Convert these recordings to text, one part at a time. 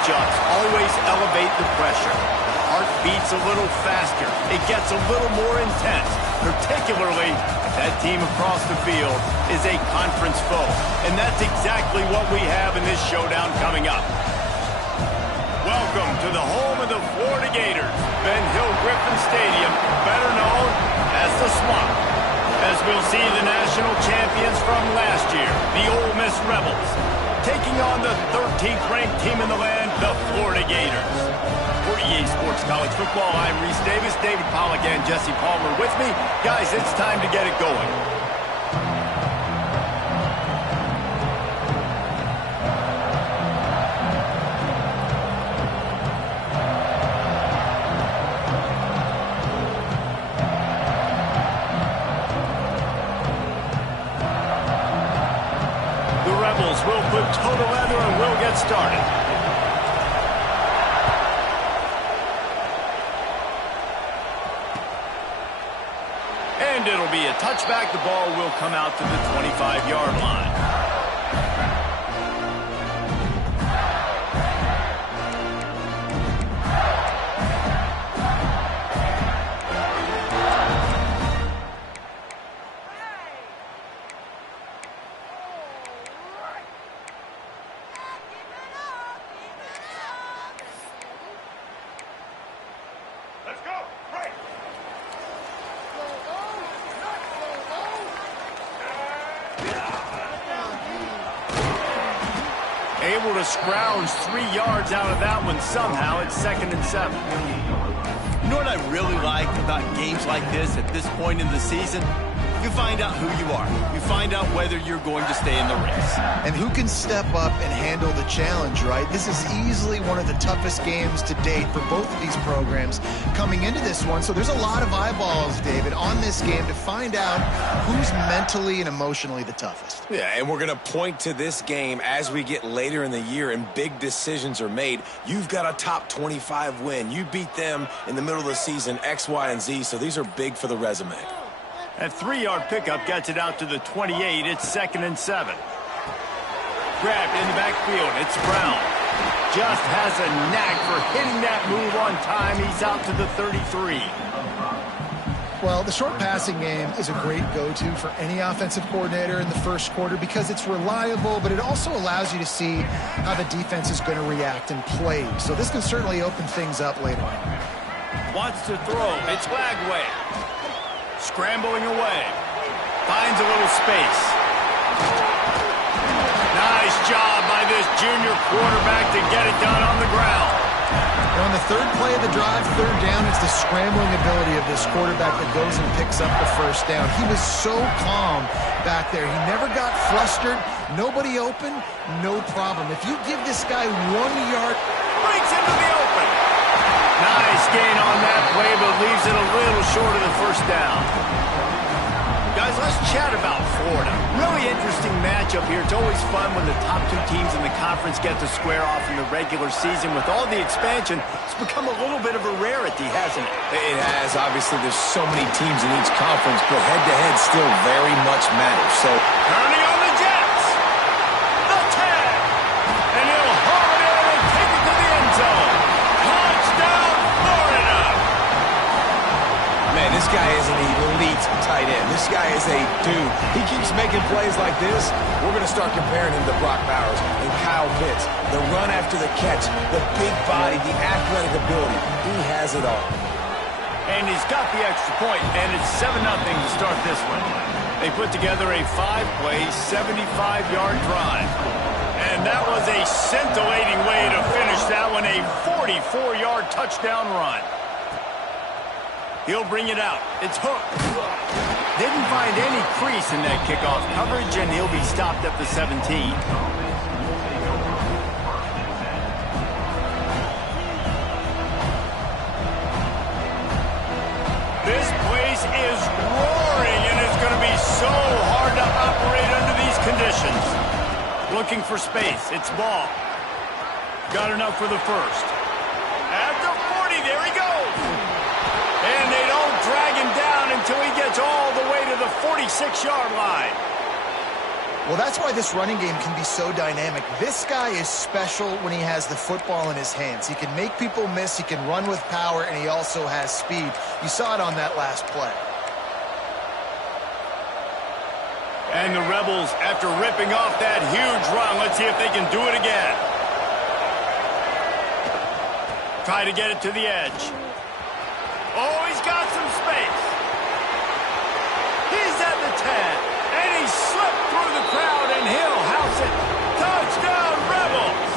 matchups always elevate the pressure. Heart beats a little faster. It gets a little more intense, particularly if that team across the field is a conference foe. And that's exactly what we have in this showdown coming up. Welcome to the home of the Florida Gators, Ben Hill Griffin Stadium, better known as the Swamp, as we'll see the national champions from last year, the Ole Miss Rebels, taking on the 13th ranked team in the land, the Florida Gators. For EA Sports College Football, I'm Reese Davis, David Pollack and Jesse Palmer with me. Guys, it's time to get it going. The Rebels will put toe to leather and we'll get started. And it'll be a touchback. The ball will come out to the 25-yard line. Able to scrounge 3 yards out of that one somehow. It's 2nd and 7. You know what I really like about games like this at this point in the season? You find out who you are. You find out whether you're going to stay in the race. And who can step up and handle the challenge, right? This is easily one of the toughest games to date for both of these programs coming into this one. So there's a lot of eyeballs, David, on this game to find out who's mentally and emotionally the toughest. Yeah, and we're going to point to this game as we get later in the year and big decisions are made. You've got a top 25 win. You beat them in the middle of the season, X, Y, and Z, so these are big for the resume. That 3-yard pickup gets it out to the 28. It's 2nd and 7. Grabbed in the backfield. It's Brown. Just has a knack for hitting that move on time. He's out to the 33. Well, the short passing game is a great go-to for any offensive coordinator in the first quarter because it's reliable, but it also allows you to see how the defense is going to react and play. So this can certainly open things up later on. Wants to throw. It's Lagway. Scrambling away. Finds a little space. Nice job by this junior quarterback to get it done on the ground. And on the third play of the drive, 3rd down, it's the scrambling ability of this quarterback that goes and picks up the 1st down. He was so calm back there. He never got flustered. Nobody open, no problem. If you give this guy 1 yard... Breaks into the open. Nice gain on that play, but leaves it a little short of the 1st down. Guys, let's chat about Florida. Really interesting matchup here. It's always fun when the top 2 teams in the conference get to square off in the regular season. With all the expansion, it's become a little bit of a rarity, hasn't it? It has. Obviously, there's so many teams in each conference, but head-to-head still very much matters. So, turning on the Jets. The tag. And he'll haul it in and take it to the end zone. Touchdown, Florida. Man, this guy is an elite tight end. This guy is a dude. He keeps making plays like this. We're going to start comparing him to Brock Bowers and Kyle Pitts. The run after the catch, the big body, the athletic ability. He has it all. And he's got the extra point, and it's 7-0 to start this one. They put together a 5-play, 75-yard drive. And that was a scintillating way to finish that one, a 44-yard touchdown run. He'll bring it out. It's hooked. Didn't find any crease in that kickoff coverage, and he'll be stopped at the 17. This place is roaring, and it's going to be so hard to operate under these conditions. Looking for space. It's Ball. Got enough for the 1st. At the 40, there he goes. And they don't drag him down until he gets all the way to the 46-yard line. Well, that's why this running game can be so dynamic. This guy is special when he has the football in his hands. He can make people miss, he can run with power, and he also has speed. You saw it on that last play. And the Rebels, after ripping off that huge run, let's see if they can do it again. Try to get it to the edge. Oh, he's got some space. He's at the 10. And he slipped through the crowd, and he'll house it. Touchdown, Rebels!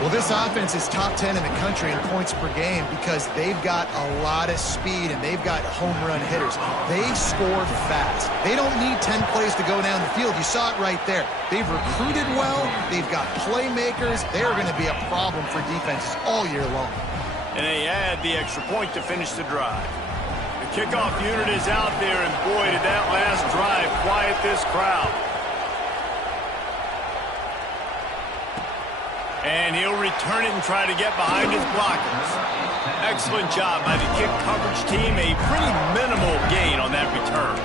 Well, this offense is top 10 in the country in points per game because they've got a lot of speed and they've got home run hitters. They score fast. They don't need 10 plays to go down the field. You saw it right there. They've recruited well. They've got playmakers. They're going to be a problem for defenses all year long. And they add the extra point to finish the drive. The kickoff unit is out there, and boy, did that last drive quiet this crowd. And he'll return it and try to get behind his blockers. Excellent job by the kick coverage team. A pretty minimal gain on that return.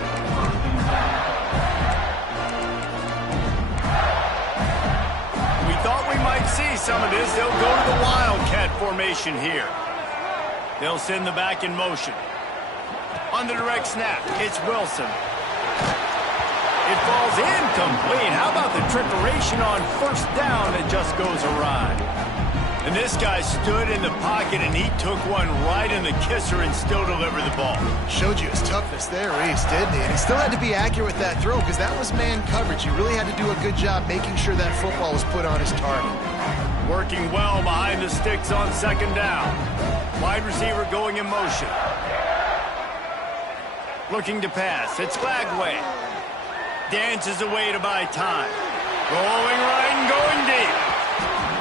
We thought we might see some of this. They'll go to the Wildcat formation here. They'll send the back in motion. On the direct snap, it's Wilson. It falls incomplete. How about the trickeration on first down that just goes awry? And this guy stood in the pocket, and he took one right in the kisser and still delivered the ball. Showed you his toughness there, Reese, didn't he? And he still had to be accurate with that throw because that was man coverage. He really had to do a good job making sure that football was put on his target. Working well behind the sticks on second down. Wide receiver going in motion. Looking to pass. It's Flagway. Dances away to buy time. Rolling right and going deep.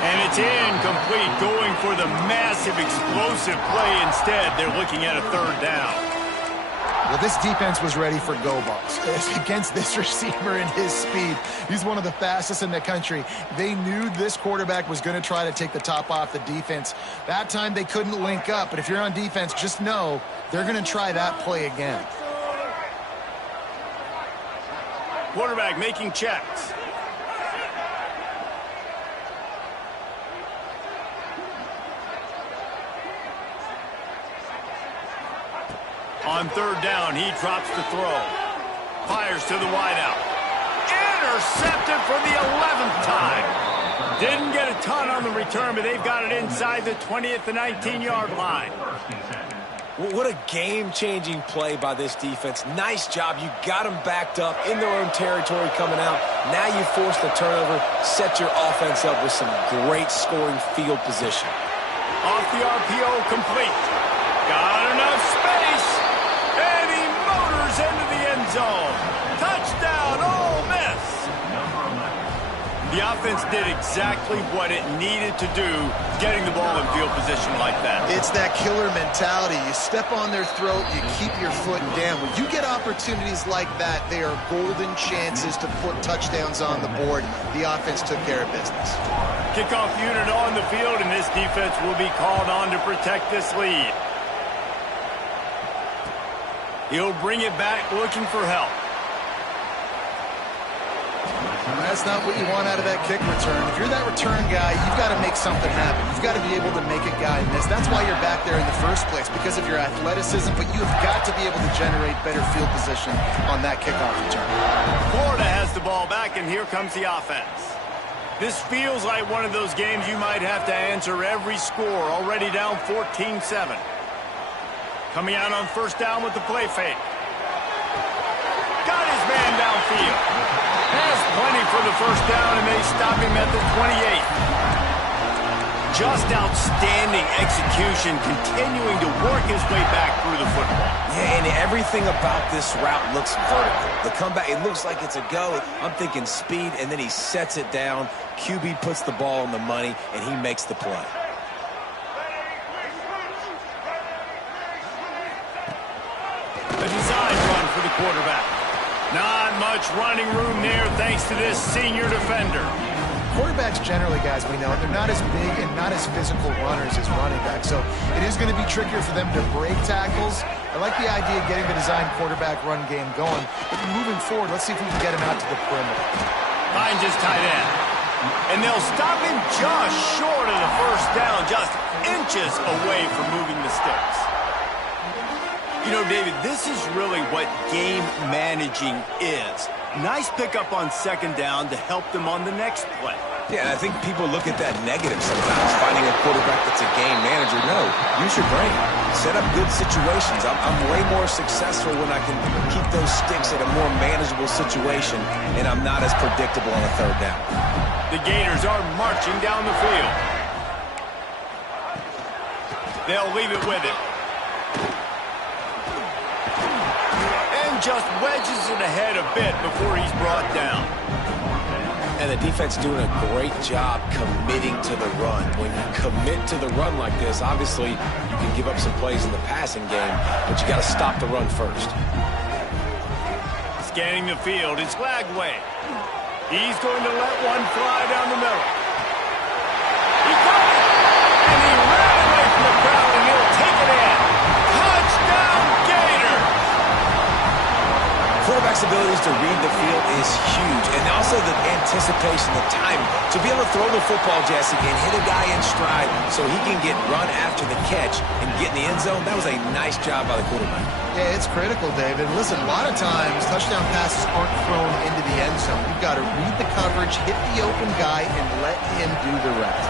And it's incomplete. Going for the massive explosive play instead. They're looking at a third down. Well, this defense was ready for go balls against this receiver and his speed. He's one of the fastest in the country. They knew this quarterback was going to try to take the top off the defense. That time they couldn't link up. But if you're on defense, just know they're going to try that play again. Quarterback making checks. On third down, he drops the throw. Fires to the wideout. Intercepted for the 11th time. Didn't get a ton on the return, but they've got it inside the 20 at the 19-yard line. What a game-changing play by this defense. Nice job. You got them backed up in their own territory coming out. Now you force the turnover, set your offense up with some great scoring field position. Off the RPO, complete. Got enough space. And he motors into the end zone. Touchdown, Ole Miss. The offense did exactly what it needed to do, getting the ball in field position like that. It's that killer mentality. You step on their throat, you keep your foot down. When you get opportunities like that, they are golden chances to put touchdowns on the board. The offense took care of business. Kickoff unit on the field, and this defense will be called on to protect this lead. He'll bring it back looking for help. That's not what you want out of that kick return. If you're that return guy, you've got to make something happen. You've got to be able to make a guy miss. That's why you're back there in the first place, because of your athleticism, but you've got to be able to generate better field position on that kickoff return. Florida has the ball back, and here comes the offense. This feels like one of those games you might have to answer every score, already down 14-7. Coming out on first down with the play fake. Got his man downfield. Has plenty for the first down, and they stop him at the 28. Just outstanding execution, continuing to work his way back through the football. Yeah, and everything about this route looks vertical. The comeback, it looks like it's a go. I'm thinking speed, and then he sets it down. QB puts the ball on the money, and he makes the play. A design run for the quarterback. Not much running room there thanks to this senior defender. quarterbacks generally, guys, we know, they're not as big and not as physical runners as running backs. So it is going to be trickier for them to break tackles. I like the idea of getting the design quarterback run game going. But moving forward, let's see if we can get him out to the perimeter. Finds his tight end. And they'll stop him just short of the first down, just inches away from moving the sticks. You know, David, this is really what game managing is. Nice pickup on second down to help them on the next play. Yeah, and I think people look at that negative sometimes, finding a quarterback that's a game manager. No, use your brain. Set up good situations. I'm way more successful when I can keep those sticks at a more manageable situation, and I'm not as predictable on a third down. The Gators are marching down the field. They'll leave it with him. And just wedges it ahead a bit before he's brought down. And the defense doing a great job committing to the run. When you commit to the run like this, obviously you can give up some plays in the passing game, but you got to stop the run first. Scanning the field, it's Lagway. He's going to let one fly down the middle. He caught it! And he ran away from the crowd, and he'll take it in. Touchdown, Gator! Quarterback's abilities to read the field is huge, and also the anticipation, the timing. To be able to throw the football, Jesse, and hit a guy in stride so he can get run after the catch and get in the end zone, that was a nice job by the quarterback. Yeah, it's critical, David. Listen, a lot of times touchdown passes aren't thrown into the end zone. You've got to read the coverage, hit the open guy, and let him do the rest.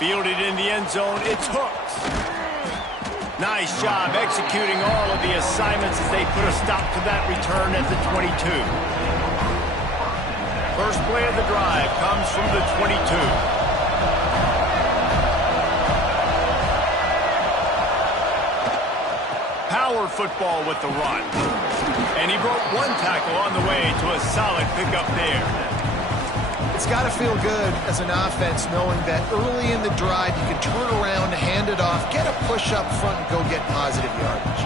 Fielded in the end zone, it's Hooks. Nice job executing all of the assignments as they put a stop to that return at the 22. First play of the drive comes from the 22. Power football with the run. And he broke one tackle on the way to a solid pickup there. It's got to feel good as an offense knowing that early in the drive you can turn around, hand it off, get a push up front, and go get positive yardage.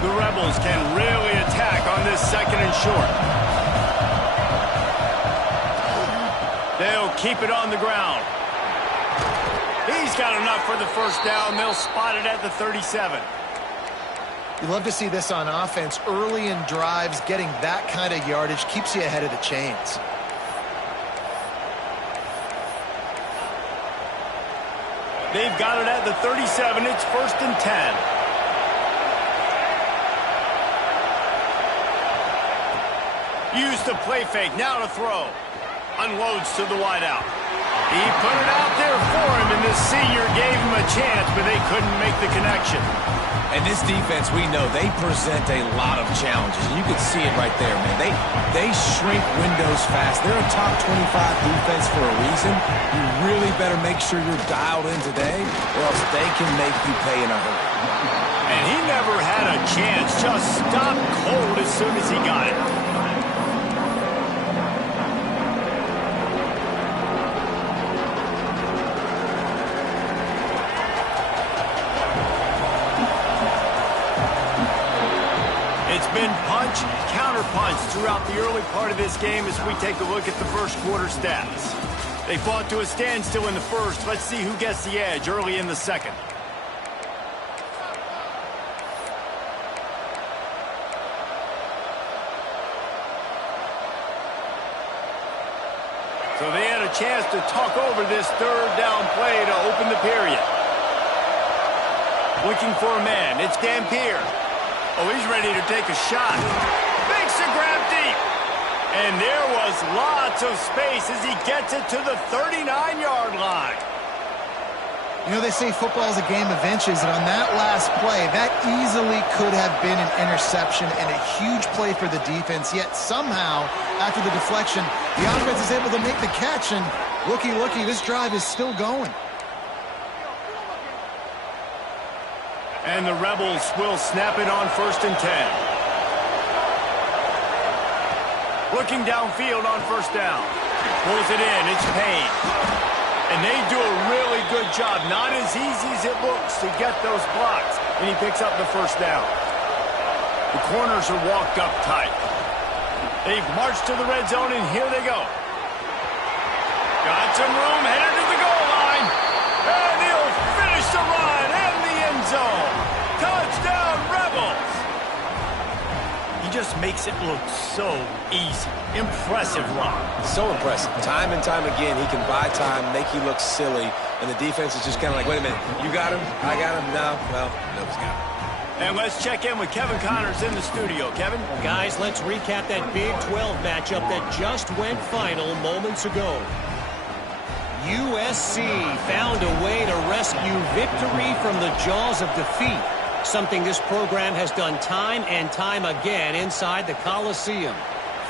The Rebels can really attack on this second and short. They'll keep it on the ground. He's got enough for the first down. They'll spot it at the 37. You love to see this on offense. Early in drives, getting that kind of yardage keeps you ahead of the chains. They've got it at the 37. It's 1st and 10. Use the play fake. Now to throw. Unloads to the wideout. He put it out there for him, and the senior gave him a chance, but they couldn't make the connection. And this defense, we know, they present a lot of challenges. And you can see it right there, man. They shrink windows fast. They're a top 25 defense for a reason. You really better make sure you're dialed in today, or else they can make you pay in a hurry. And he never had a chance. Just stopped cold as soon as he got it. Been punch, counter-punch throughout the early part of this game as we take a look at the first quarter stats. They fought to a standstill in the first. Let's see who gets the edge early in the second. So they had a chance to talk over this third down play to open the period. Looking for a man. It's Dampier. Oh, he's ready to take a shot. Makes a grab deep. And there was lots of space as he gets it to the 39-yard line. You know, they say football is a game of inches, and on that last play, that easily could have been an interception and a huge play for the defense. Yet somehow, after the deflection, the offense is able to make the catch, and looky, this drive is still going. And the Rebels will snap it on 1st and 10. Looking downfield on first down. Pulls it in. It's Payne. And they do a really good job. Not as easy as it looks to get those blocks. And he picks up the first down. The corners are walked up tight. They've marched to the red zone, and here they go. Got some room, headed to the goal line. And he'll finish the run in the end zone. Touchdown, Rebels. He just makes it look so easy. Impressive run. So impressive. Time and time again, he can buy time, make you look silly, and the defense is just kind of like, wait a minute, you got him? I got him? No. Well, nobody's got him. And let's check in with Kevin Connors in the studio. Kevin? Guys, let's recap that Big 12 matchup that just went final moments ago. USC found a way to rescue victory from the jaws of defeat, something this program has done time and time again inside the Coliseum.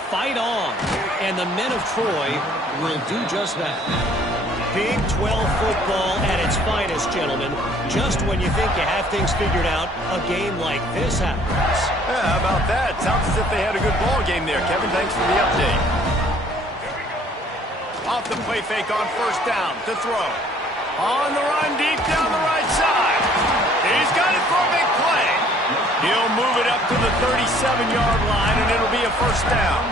Fight on, and the men of Troy will do just that. Big 12 football at its finest, gentlemen. Just when you think you have things figured out, a game like this happens. Yeah, how about that? Sounds as if they had a good ball game there. Kevin, thanks for the update. Off the play fake on first down to throw. On the run deep down the right side. He's got it for a big play. He'll move it up to the 37-yard line, and it'll be a first down.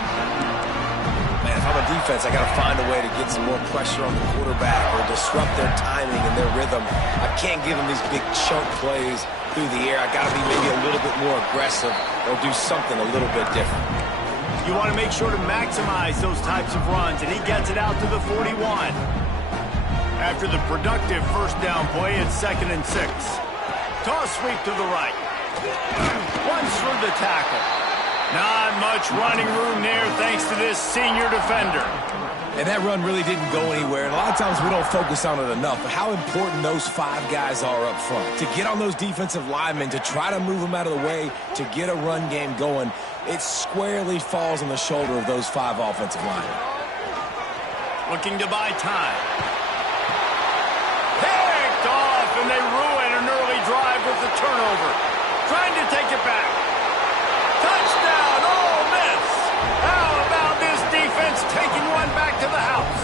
Man, if I'm a defense, I got to find a way to get some more pressure on the quarterback or disrupt their timing and their rhythm. I can't give them these big chunk plays through the air. I got to be maybe a little bit more aggressive or do something a little bit different. You want to make sure to maximize those types of runs, and he gets it out to the 41. After the productive first down play, it's 2nd and 6. Toss sweep to the right. Runs through the tackle. Not much running room there thanks to this senior defender. And that run really didn't go anywhere. And a lot of times we don't focus on it enough. But how important those 5 guys are up front. To get on those defensive linemen, to try to move them out of the way, to get a run game going, it squarely falls on the shoulder of those 5 offensive linemen. Looking to buy time. Picked off, and they ruin an early drive with the turnover. Trying to take it back. Touchdown, Ole Miss. How about this defense taking one back to the house?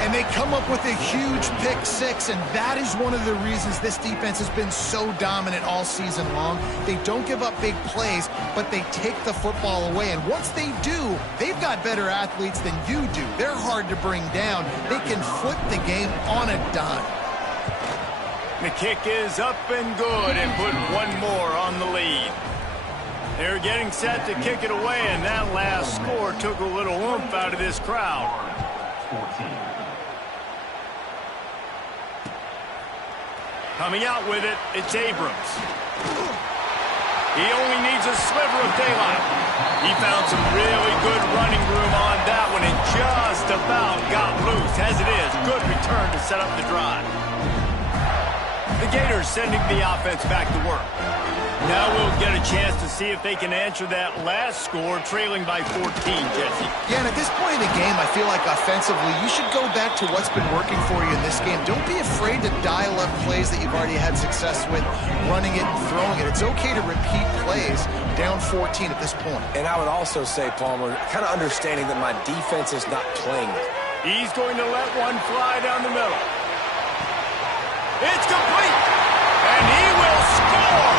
And they come up with a huge pick 6, and that is one of the reasons this defense has been so dominant all season long. They don't give up big plays, but they take the football away. And once they do, they've got better athletes than you do. They're hard to bring down. They can flip the game on a dime. The kick is up and good, and put one more on the lead. They're getting set to kick it away, and that last score took a little oomph out of this crowd. Coming out with it, it's Abrams. He only needs a sliver of daylight. He found some really good running room on that one and just about got loose. As it is, good return to set up the drive. The Gators sending the offense back to work. Now we'll get a chance to see if they can answer that last score, trailing by 14, Jesse. Yeah, and at this point in the game, I feel like offensively, you should go back to what's been working for you in this game. Don't be afraid to dial up plays that you've already had success with, running it and throwing it. It's okay to repeat plays down 14 at this point. And I would also say, Palmer, kind of understanding that my defense is not playing it. He's going to let one fly down the middle. It's complete, and he will score.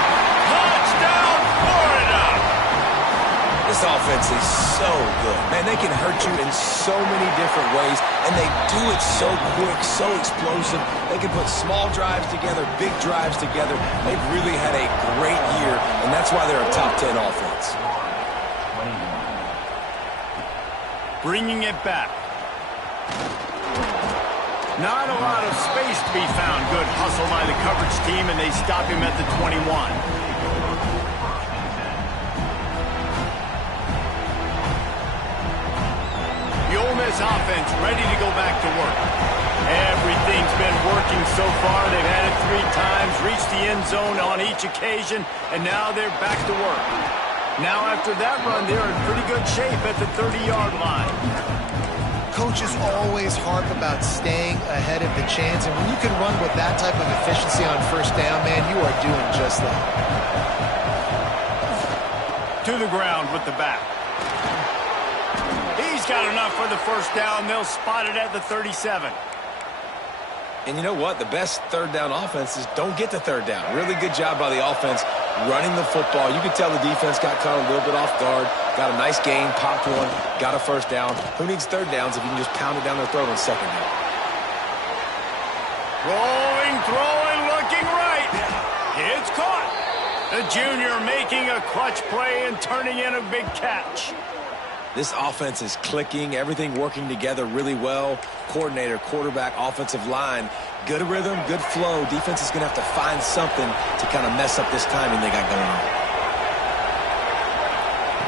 Touchdown, Florida. This offense is so good. Man, they can hurt you in so many different ways, and they do it so quick, so explosive. They can put small drives together, big drives together. They've really had a great year, and that's why they're a top 10 offense. Bringing it back. Not a lot of space to be found. Good hustle by the coverage team, and they stop him at the 21. The Ole Miss offense ready to go back to work. Everything's been working so far. They've had it 3 times, reached the end zone on each occasion, and now they're back to work. Now after that run, they're in pretty good shape at the 30-yard line. Coaches always harp about staying ahead of the chains, and when you can run with that type of efficiency on first down, man, you are doing just that. To the ground with the back. He's got enough for the first down. They'll spot it at the 37. And you know what? The best third down offenses don't get to third down. Really good job by the offense running the football. You could tell the defense got caught a little bit off guard, got a nice gain, popped one, got a first down. Who needs third downs if you can just pound it down their throat on second down? Rolling, throwing, looking right. It's caught. The junior making a clutch play and turning in a big catch. This offense is clicking, everything working together really well. Coordinator, quarterback, offensive line, good rhythm, good flow. Defense is going to have to find something to kind of mess up this timing they got going on.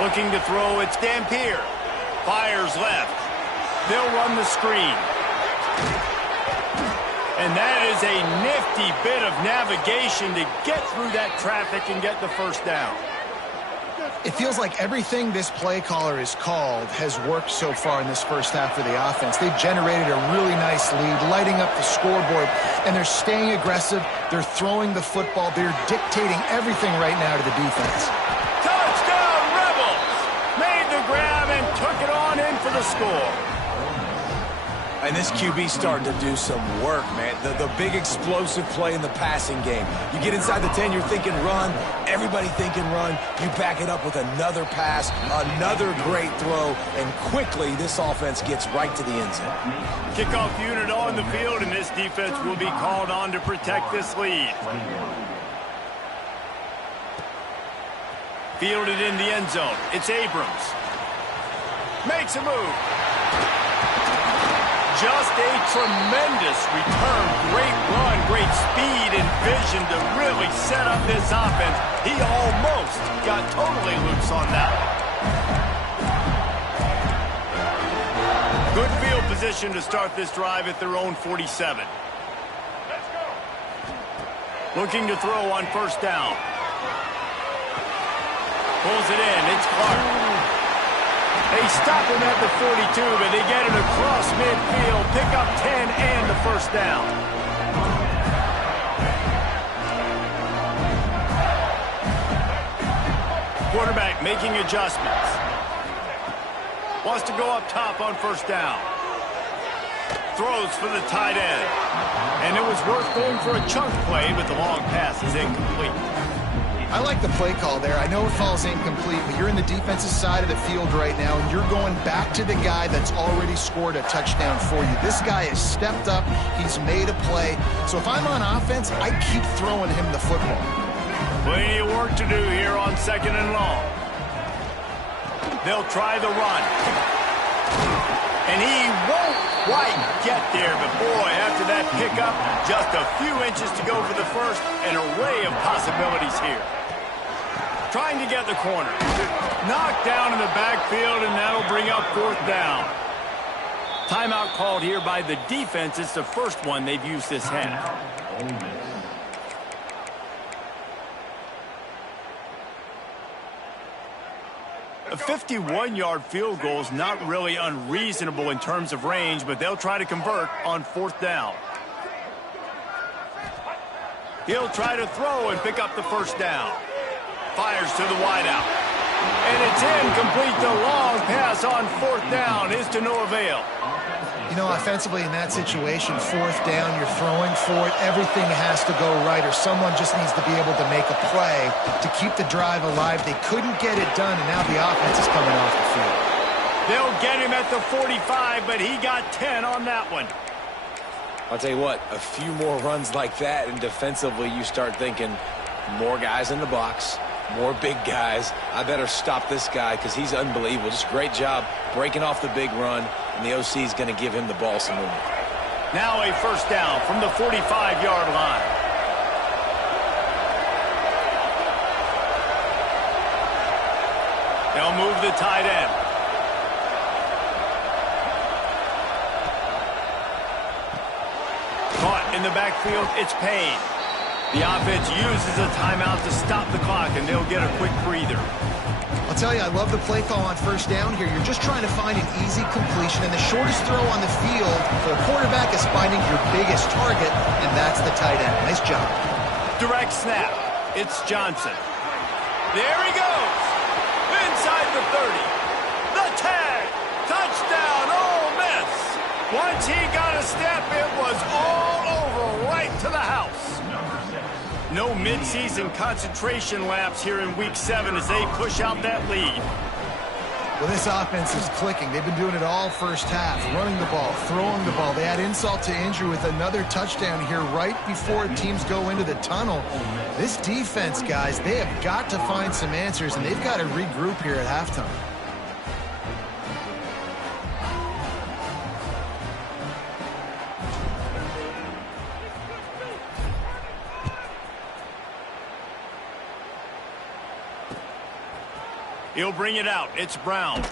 Looking to throw, it's Dampier. Fires left. They'll run the screen. And that is a nifty bit of navigation to get through that traffic and get the first down. It feels like everything this play caller has called has worked so far in this first half of the offense. They've generated a really nice lead, lighting up the scoreboard, and they're staying aggressive. They're throwing the football. They're dictating everything right now to the defense. Touchdown, Rebels! Made the grab and took it on in for the score. And this QB starting to do some work, man. The big explosive play in the passing game. You get inside the 10, you're thinking run. Everybody thinking run. You back it up with another pass, another great throw, and quickly this offense gets right to the end zone. Kickoff unit on the field, and this defense will be called on to protect this lead. Fielded in the end zone. It's Abrams. Makes a move. Just a tremendous return. Great run, great speed and vision to really set up this offense. He almost got totally loose on that one. Good field position to start this drive at their own 47. Looking to throw on first down. Pulls it in. It's Clark. They stop him at the 42, but they get it across midfield, pick up 10 and the first down. Quarterback making adjustments. Wants to go up top on first down. Throws for the tight end. And it was worth going for a chunk play, but the long pass is incomplete. I like the play call there. I know it falls incomplete, but you're in the defensive side of the field right now, and you're going back to the guy that's already scored a touchdown for you. This guy has stepped up. He's made a play. So if I'm on offense, I keep throwing him the football. Plenty of work to do here on second and long. They'll try the run. And he won't quite get there, but boy, after that pickup, just a few inches to go for the first. An array of possibilities here. Trying to get the corner. Knocked down in the backfield, and that'll bring up fourth down. Timeout called here by the defense. It's the first one they've used this half. A 51-yard field goal is not really unreasonable in terms of range, but they'll try to convert on fourth down. He'll try to throw and pick up the first down. Fires to the wideout. And it's incomplete. The long pass on fourth down is to no avail. You know, offensively in that situation, fourth down, you're throwing for it. Everything has to go right, or someone just needs to be able to make a play to keep the drive alive. They couldn't get it done, and now the offense is coming off the field. They'll get him at the 45, but he got 10 on that one. I'll tell you what, a few more runs like that, and defensively you start thinking more guys in the box, more big guys. I better stop this guy because he's unbelievable. Just great job breaking off the big run, and the OC is going to give him the ball some more. Now a first down from the 45-yard line. They'll move the tight end. Caught in the backfield, it's Payne. The offense uses a timeout to stop the clock, and they'll get a quick breather. I'll tell you, I love the play call on first down here. You're just trying to find an easy completion, and the shortest throw on the field for the quarterback is finding your biggest target, and that's the tight end. Nice job. Direct snap. It's Johnson. There he goes. Inside the 30. The tag. Touchdown, Ole Miss. Once he got a step, it was all over. No mid-season concentration lapse here in Week 7 as they push out that lead. Well, this offense is clicking. They've been doing it all first half, running the ball, throwing the ball. They add insult to injury with another touchdown here right before teams go into the tunnel. This defense, guys, they have got to find some answers, and they've got to regroup here at halftime. He'll bring it out. It's Brown.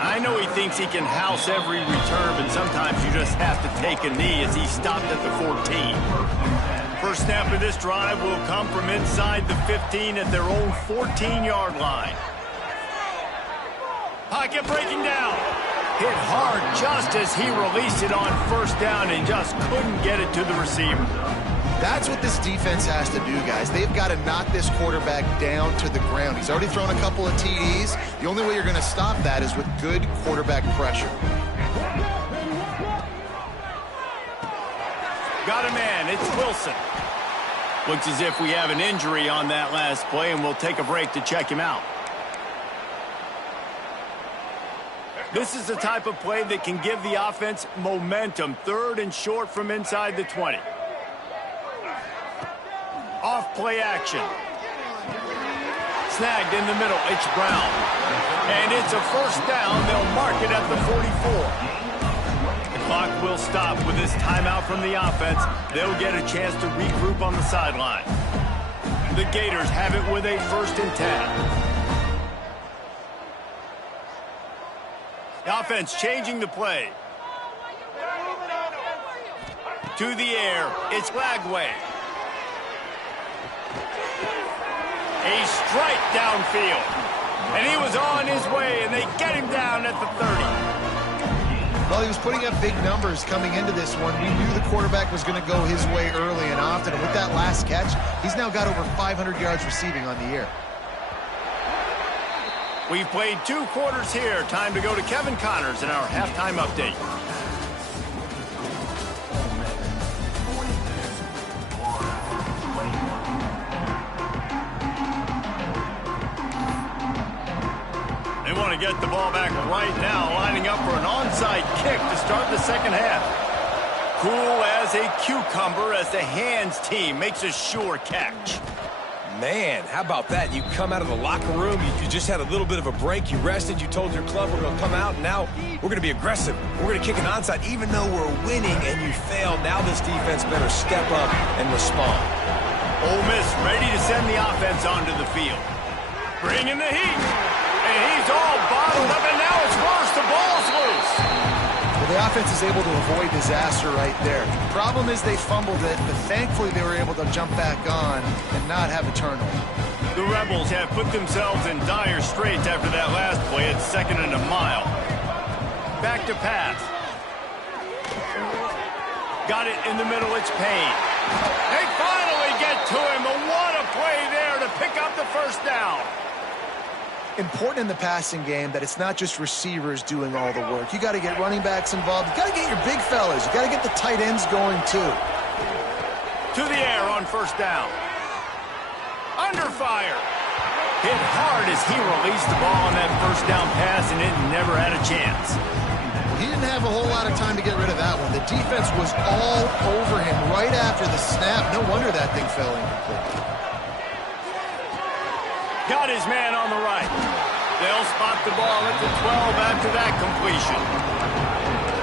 I know he thinks he can house every return, but sometimes you just have to take a knee as he stopped at the 14. First snap of this drive will come from inside the 15 at their own 14-yard line. Pocket breaking down. Hit hard just as he released it on first down and just couldn't get it to the receiver. That's what this defense has to do, guys. They've got to knock this quarterback down to the ground. He's already thrown a couple of TDs. The only way you're going to stop that is with good quarterback pressure. Got a man. It's Wilson. Looks as if we have an injury on that last play, and we'll take a break to check him out. This is the type of play that can give the offense momentum. 3rd and short from inside the 20. Off play action. Snagged in the middle. It's Brown. And it's a first down. They'll mark it at the 44. The clock will stop with this timeout from the offense. They'll get a chance to regroup on the sideline. The Gators have it with a 1st and 10. The offense changing the play. To the air. It's Lagway. A strike downfield. And he was on his way, and they get him down at the 30. Well, he was putting up big numbers coming into this one. We knew the quarterback was going to go his way early and often. And with that last catch, he's now got over 500 yards receiving on the year. We've played 2 quarters here. Time to go to Kevin Connors in our halftime update. They want to get the ball back right now, lining up for an onside kick to start the second half. Cool as a cucumber as the hands team makes a sure catch. Man, how about that? You come out of the locker room, you just had a little bit of a break, you rested, you told your club we're going to come out, and now we're going to be aggressive. We're going to kick an onside, even though we're winning and you failed. Now this defense better step up and respond. Ole Miss ready to send the offense onto the field. Bringing the heat. And he's all bottled up, and now it's worse. The ball's loose. Well, the offense is able to avoid disaster right there. The problem is they fumbled it, but thankfully they were able to jump back on and not have a turnover. The Rebels have put themselves in dire straits after that last play at 2nd and a mile. Back to pass. Got it in the middle. It's Payne. They finally get to him, but what a play there to pick up the first down. Important in the passing game that it's not just receivers doing all the work. You got to get running backs involved. You got to get your big fellas. You got to get the tight ends going too. To the air on first down. Under fire. Hit hard as he released the ball on that first down pass, and it never had a chance. He didn't have a whole lot of time to get rid of that one. The defense was all over him right after the snap. No wonder that thing fell incomplete. Got his man on the right. They'll spot the ball at the 12 after that completion.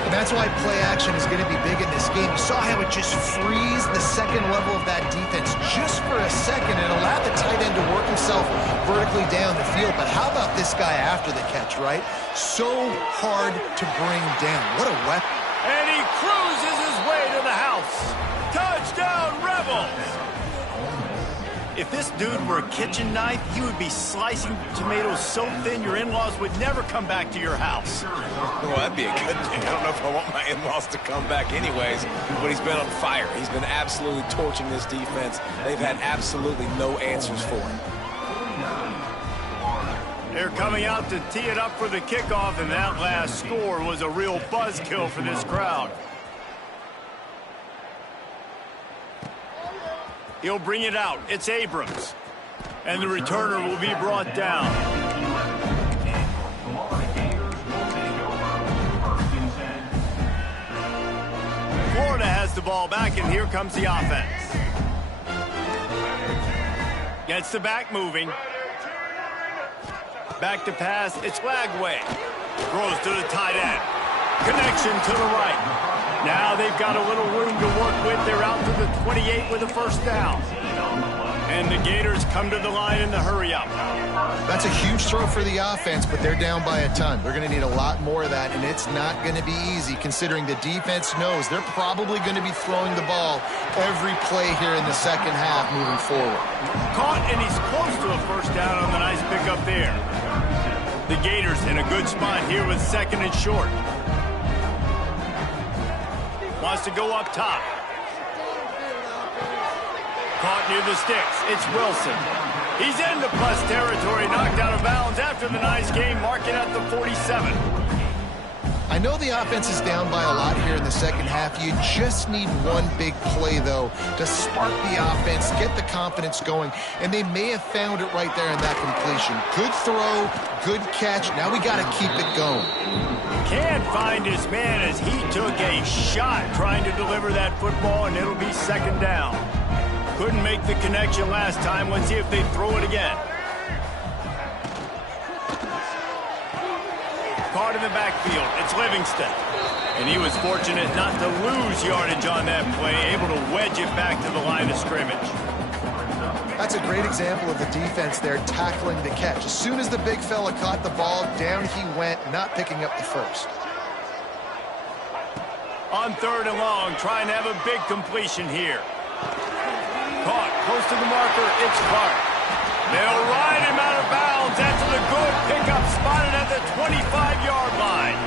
And that's why play action is going to be big in this game. You saw how it just freezed the second level of that defense just for a second and allowed the tight end to work himself vertically down the field. But how about this guy after the catch, right? So hard to bring down. What a weapon. And he cruises his way to the house. Touchdown, Rebels! If this dude were a kitchen knife, he would be slicing tomatoes so thin your in-laws would never come back to your house. Well, that'd be a good thing. I don't know if I want my in-laws to come back anyways, but he's been on fire. He's been absolutely torching this defense. They've had absolutely no answers for him. They're coming out to tee it up for the kickoff, and that last score was a real buzzkill for this crowd. He'll bring it out. It's Abrams. And the returner will be brought down. Florida has the ball back, and here comes the offense. Gets the back moving. Back to pass. It's Lagway. Throws to the tight end. Connection to the right. Now they've got a little room to work with. They're out to the 28 with a first down. And the Gators come to the line in the hurry-up. That's a huge throw for the offense, but they're down by a ton. They're going to need a lot more of that, and it's not going to be easy considering the defense knows they're probably going to be throwing the ball every play here in the second half moving forward. Caught, and he's close to a first down on the nice pickup there. The Gators in a good spot here with second and short. Wants to go up top. Caught near the sticks. It's Wilson. He's into plus territory, knocked out of bounds after the nice game, marking at the 47. I know the offense is down by a lot here in the second half. You just need one big play, though, to spark the offense, get the confidence going, and they may have found it right there in that completion. Good throw, good catch. Now we got to keep it going. Can't find his man as he took a shot trying to deliver that football, and it'll be second down. Couldn't make the connection last time. Let's see if they throw it again. Caught in the backfield. It's Livingston. And he was fortunate not to lose yardage on that play, able to wedge it back to the line of scrimmage. That's a great example of the defense there tackling the catch. As soon as the big fella caught the ball, down he went, not picking up the first. On third and long, trying to have a big completion here. Caught close to the marker. It's Clark. They'll ride him out of bounds after the good pickup spotted at the 25-yard line.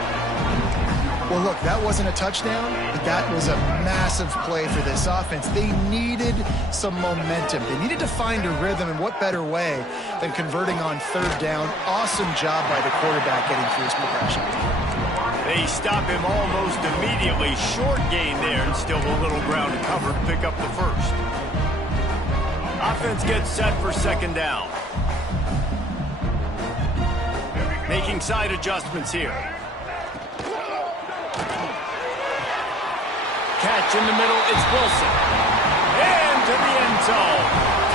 Well, look, that wasn't a touchdown, but that was a massive play for this offense. They needed some momentum. They needed to find a rhythm, and what better way than converting on third down. Awesome job by the quarterback getting through his progression. They stop him almost immediately. Short gain there, and still a little ground to cover to pick up the first. Offense gets set for second down. Making side adjustments here. Catch in the middle, it's Wilson. And to the end zone.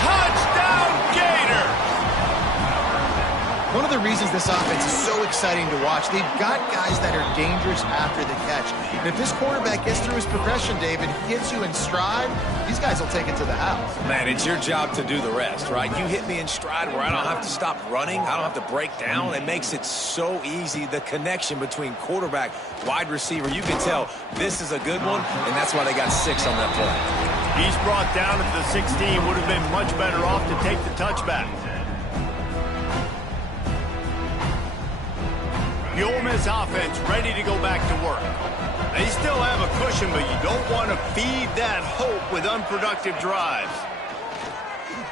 Touchdown, Gators! One of the reasons this offense is so exciting to watch, they've got guys that are dangerous after the catch. And if this quarterback gets through his progression, David, hits you in stride, these guys will take it to the house. Man, it's your job to do the rest, right? You hit me in stride where I don't have to stop running. I don't have to break down. It makes it so easy, the connection between quarterback, wide receiver. You can tell this is a good one, and that's why they got 6 on that play. He's brought down at the 16. Would have been much better off to take the touchback. The Ole Miss offense ready to go back to work. They still have a cushion, but you don't want to feed that hope with unproductive drives.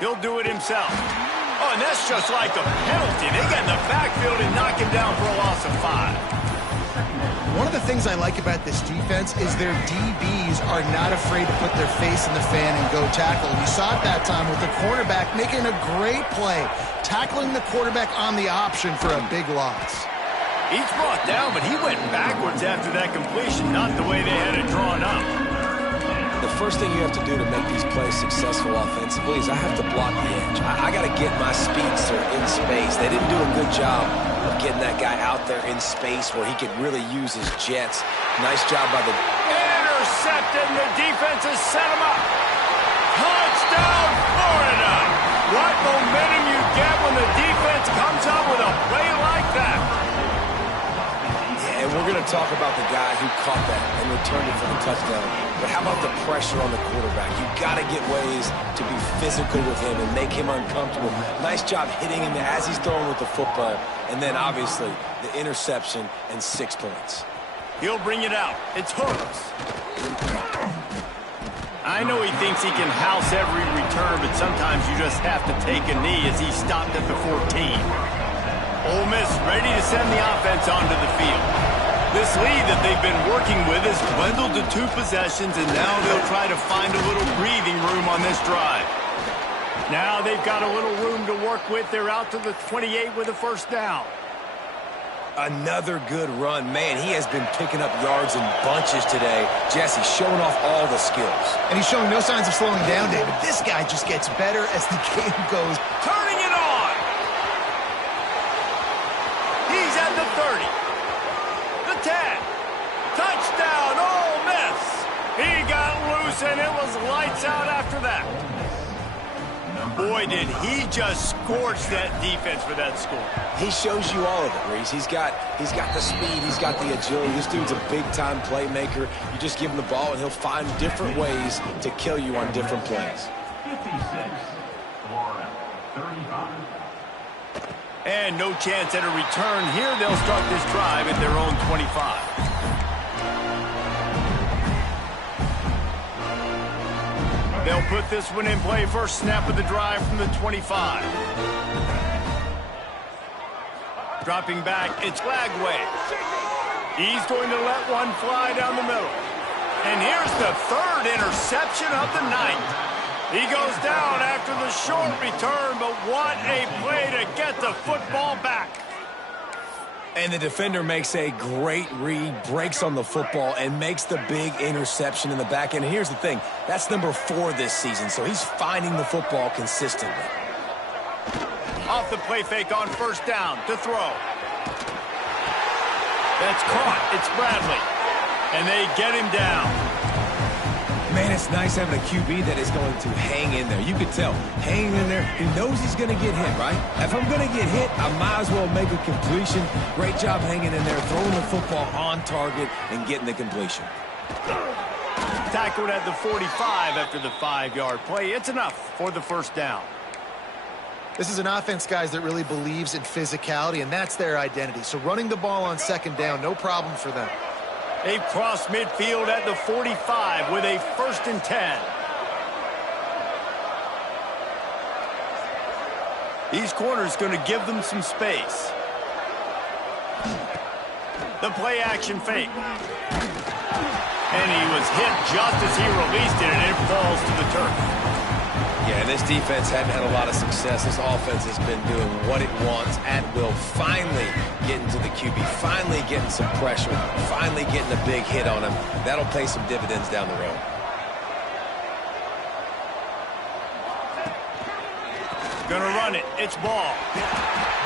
He'll do it himself. Oh, and that's just like a penalty. They get in the backfield and knock him down for a loss of 5. One of the things I like about this defense is their DBs are not afraid to put their face in the fan and go tackle. You saw it that time with the cornerback making a great play, tackling the quarterback on the option for a big loss. He's brought down, but he went backwards after that completion, not the way they had it drawn up. The first thing you have to do to make these plays successful offensively is I have to block the edge. I got to get my speedster in space. They didn't do a good job of getting that guy out there in space where he could really use his jets. Nice job by the... Intercepted, and the defense has set him up. Touchdown, Florida! What momentum you get when the defense comes up with a play like that. And we're going to talk about the guy who caught that and returned it for the touchdown. But how about the pressure on the quarterback? You've got to get ways to be physical with him and make him uncomfortable. Nice job hitting him as he's throwing with the football. And then, obviously, the interception and 6 points. He'll bring it out. It's Hooks. I know he thinks he can house every return, but sometimes you just have to take a knee as he stopped at the 14. Ole Miss ready to send the offense onto the field. This lead that they've been working with has dwindled to 2 possessions, and now they'll try to find a little breathing room on this drive. Now they've got a little room to work with. They're out to the 28 with a first down. Another good run. Man, he has been picking up yards in bunches today. Jesse showing off all the skills. And he's showing no signs of slowing down, David. This guy just gets better as the game goes. Turning it on. He's at the 30. The 10. Touchdown, Ole Miss. He got loose, and it was lights out after that. Boy, did he just scorch that defense for that score. He shows you all of it, Reese. He's got the speed. He's got the agility. This dude's a big-time playmaker. You just give him the ball, and he'll find different ways to kill you on different plays. 56, Florida, 35. And no chance at a return here. They'll start this drive at their own 25. They'll put this one in play. First snap of the drive from the 25. Dropping back, it's Lagway. He's going to let one fly down the middle. And here's the third interception of the night. He goes down after the short return, but what a play to get the football back. And the defender makes a great read, breaks on the football, and makes the big interception in the back end. And here's the thing, that's number 4 this season, so he's finding the football consistently. Off the play fake on first down to throw. That's caught. It's Bradley. And they get him down. Man, it's nice having a QB that is going to hang in there. You can tell, hanging in there, he knows he's going to get hit, right? If I'm going to get hit, I might as well make a completion. Great job hanging in there, throwing the football on target and getting the completion. Tackled at the 45 after the 5-yard play. It's enough for the first down. This is an offense, guys, that really believes in physicality, and that's their identity. So running the ball on second down, no problem for them. They've crossed midfield at the 45 with a 1st and 10. These corners going to give them some space. The play action fake. And he was hit just as he released it, and it falls to the turf. Yeah, this defense hadn't had a lot of success. This offense has been doing what it wants at will. Finally getting to the QB, finally getting some pressure, finally getting a big hit on him. That'll pay some dividends down the road. Gonna run it. It's ball.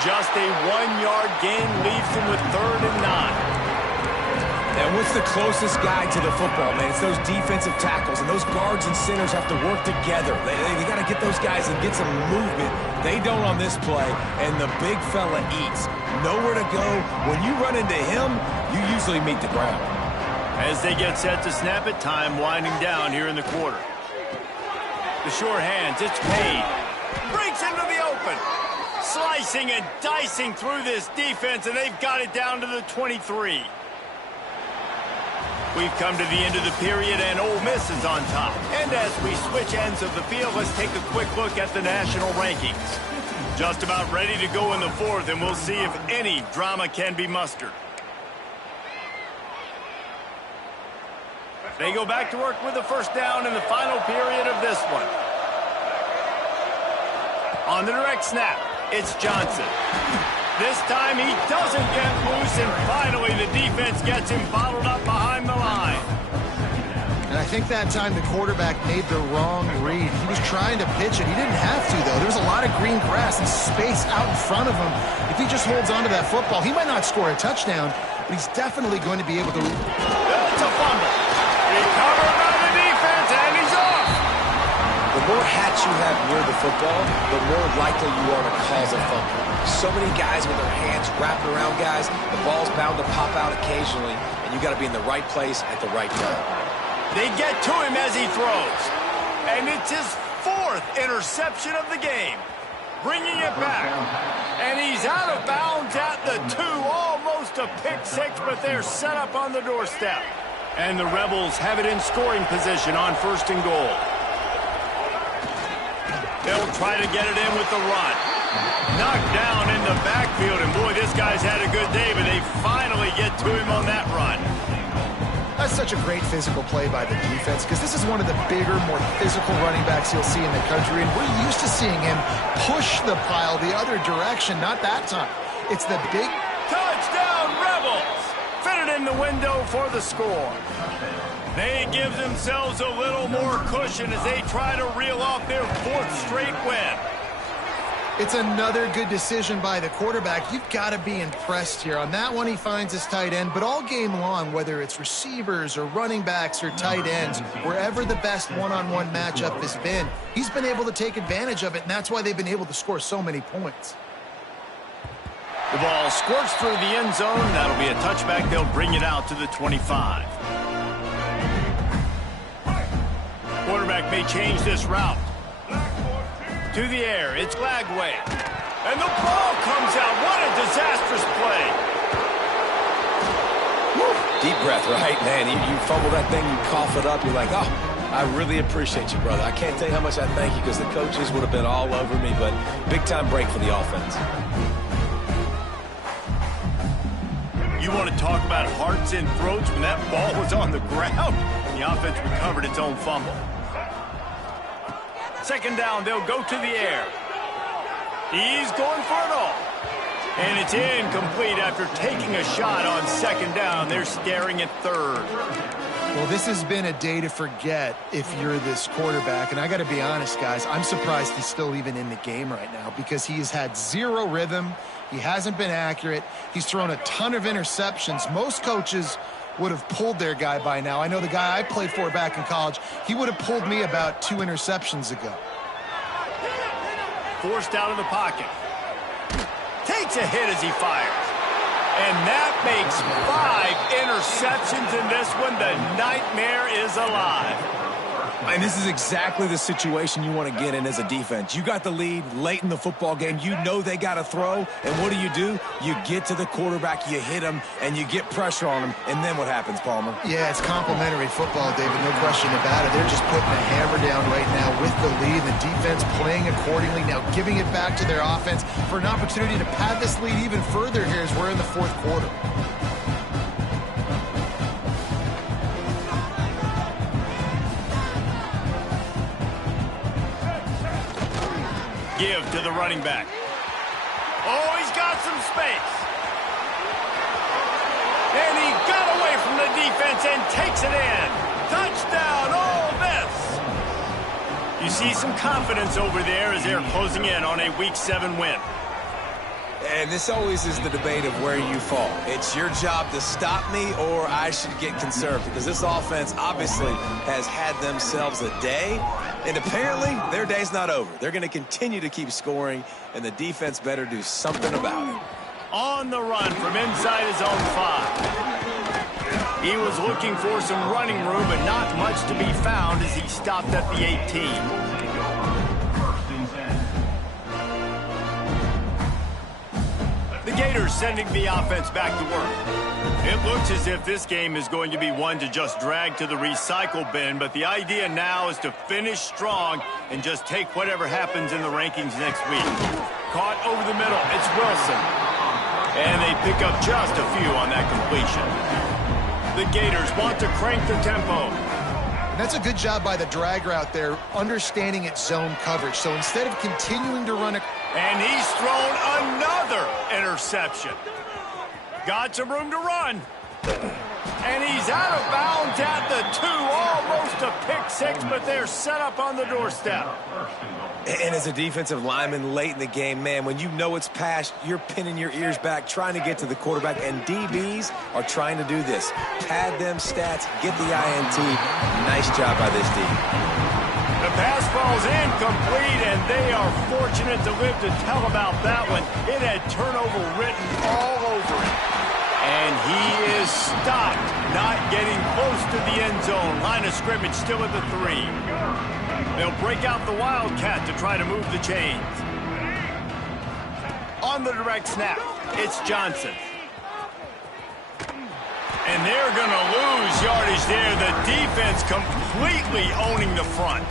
Just a 1-yard gain leaves him with 3rd and 9. And what's the closest guy to the football, man? It's those defensive tackles, and those guards and centers have to work together. They got to get those guys and get some movement. They don't on this play, and the big fella eats. Nowhere to go. When you run into him, you usually meet the ground. As they get set to snap it, time winding down here in the quarter. The short hands, it's Payne. Breaks into the open. Slicing and dicing through this defense, and they've got it down to the 23. We've come to the end of the period, and Ole Miss is on top. And as we switch ends of the field, let's take a quick look at the national rankings. Just about ready to go in the 4th, and we'll see if any drama can be mustered. They go back to work with the first down in the final period of this one. On the direct snap, it's Johnson. This time he doesn't get loose, and finally the defense gets him bottled up behind the line. And I think that time the quarterback made the wrong read. He was trying to pitch it. He didn't have to, though. There was a lot of green grass and space out in front of him. If he just holds on to that football, he might not score a touchdown, but he's definitely going to be able to... It's a fumble. Recovered by the defense, and he's off. The more hats you have near the football, the more likely you are to cause a fumble. So many guys with their hands wrapped around guys, the ball's bound to pop out occasionally, and you got to be in the right place at the right time. They get to him as he throws. And it's his 4th interception of the game. Bringing it back. And he's out of bounds at the 2. Almost a pick-6, but they're set up on the doorstep. And the Rebels have it in scoring position on 1st and goal. They'll try to get it in with the run. Knocked down in the backfield, and boy, this guy's had a good day, but they finally get to him on that run. That's such a great physical play by the defense because this is one of the bigger, more physical running backs you'll see in the country, and we're used to seeing him push the pile the other direction. Not that time. It's the big... Touchdown, Rebels! Fitted in the window for the score. They give themselves a little more cushion as they try to reel off their 4th straight win. It's another good decision by the quarterback. You've got to be impressed here. On that one, he finds his tight end, but all game long, whether it's receivers or running backs or tight ends, wherever the best one-on-one matchup has been, he's been able to take advantage of it, and that's why they've been able to score so many points. The ball squirts through the end zone. That'll be a touchback. They'll bring it out to the 25. Quarterback may change this route. To the air, it's Glagway. And the ball comes out. What a disastrous play. Woo. Deep breath, right? Man, you fumble that thing, you cough it up, you're like, oh, I really appreciate you, brother. I can't tell you how much I thank you because the coaches would have been all over me, but big-time break for the offense. You want to talk about hearts and throats when that ball was on the ground? The offense recovered its own fumble. Second down, they'll go to the air. He's going for it all. And it's incomplete after taking a shot on second down. They're staring at third. Well, this has been a day to forget if you're this quarterback. And I got to be honest, guys, I'm surprised he's still even in the game right now because he has had zero rhythm. He hasn't been accurate. He's thrown a ton of interceptions. Most coaches would have pulled their guy by now. I know the guy I played for back in college, he would have pulled me about 2 interceptions ago. Forced out of the pocket. Takes a hit as he fires. And that makes 5 interceptions in this one. The nightmare is alive. And this is exactly the situation you want to get in as a defense. You got the lead late in the football game. You know they got to throw. And what do? You get to the quarterback, you hit him, and you get pressure on him. And then what happens, Palmer? Yeah, it's complimentary football, David. No question about it. They're just putting a hammer down right now with the lead. The defense playing accordingly, now giving it back to their offense for an opportunity to pad this lead even further here as we're in the 4th quarter. Give to the running back. Oh, he's got some space. And he got away from the defense and takes it in. Touchdown, Ole Miss. You see some confidence over there as they're closing in on a Week 7 win. And this always is the debate of where you fall. It's your job to stop me or I should get conservative because this offense obviously has had themselves a day, and apparently their day's not over. They're going to continue to keep scoring, and the defense better do something about it. On the run from inside his own 5. He was looking for some running room, but not much to be found as he stopped at the 18. The Gators sending the offense back to work. It looks as if this game is going to be one to just drag to the recycle bin, but the idea now is to finish strong and just take whatever happens in the rankings next week. Caught over the middle, it's Wilson. And they pick up just a few on that completion. The Gators want to crank the tempo. And that's a good job by the drag route there, understanding its zone coverage. So instead of continuing to run it... And he's thrown another interception. Got some room to run. And he's out of bounds at the 2. Almost a pick 6, but they're set up on the doorstep. And as a defensive lineman late in the game, man, when you know it's past, you're pinning your ears back, trying to get to the quarterback, and DBs are trying to do this. Pad them stats, get the INT. Nice job by this D. The pass ball's incomplete, and they are fortunate to live to tell about that one. It had turnover written all over it. And he is stopped, not getting close to the end zone. Line of scrimmage still at the 3. They'll break out the Wildcat to try to move the chains. On the direct snap, it's Johnson. And they're going to lose yardage there. The defense completely owning the front.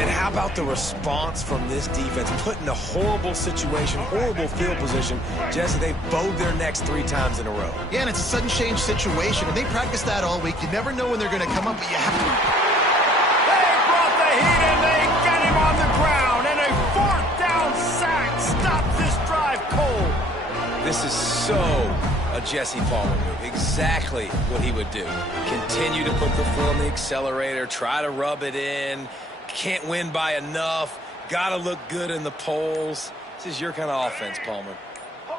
And how about the response from this defense? Put in a horrible situation, horrible field position. Jesse, they bowed their necks 3 times in a row. Yeah, and it's a sudden change situation, and they practice that all week. You never know when they're going to come up, but you have to. They brought the heat, and they got him on the ground. And a 4th down sack stops this drive cold. This is so a Jesse Palmer move. Exactly what he would do. Continue to put the foot on the accelerator, try to rub it in. Can't win by enough. Got to look good in the polls. This is your kind of offense, Palmer.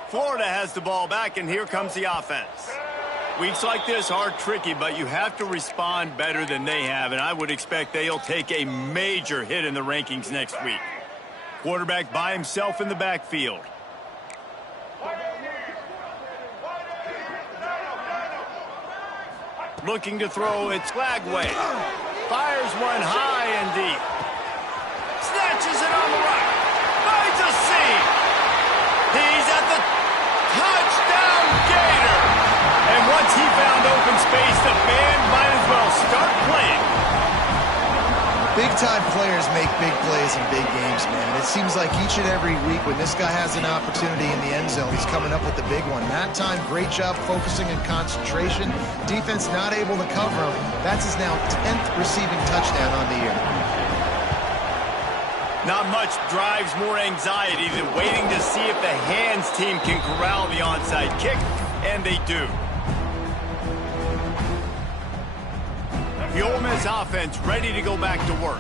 Florida has the ball back, and here comes the offense. Weeks like this are tricky, but you have to respond better than they have, and I would expect they'll take a major hit in the rankings next week. Quarterback by himself in the backfield. Looking to throw, it's Flagway. Fires one high and deep. Snatches it on the right. Finds a seam. He's at the touchdown Gator. And once he found open space, the band might as well start playing. Big-time players make big plays in big games, man. It seems like each and every week when this guy has an opportunity in the end zone, he's coming up with the big one. That time, great job focusing and concentration. Defense not able to cover him. That's his now 10th receiving touchdown on the year. Not much drives more anxiety than waiting to see if the hands team can corral the onside kick, and they do. The Ole Miss offense ready to go back to work.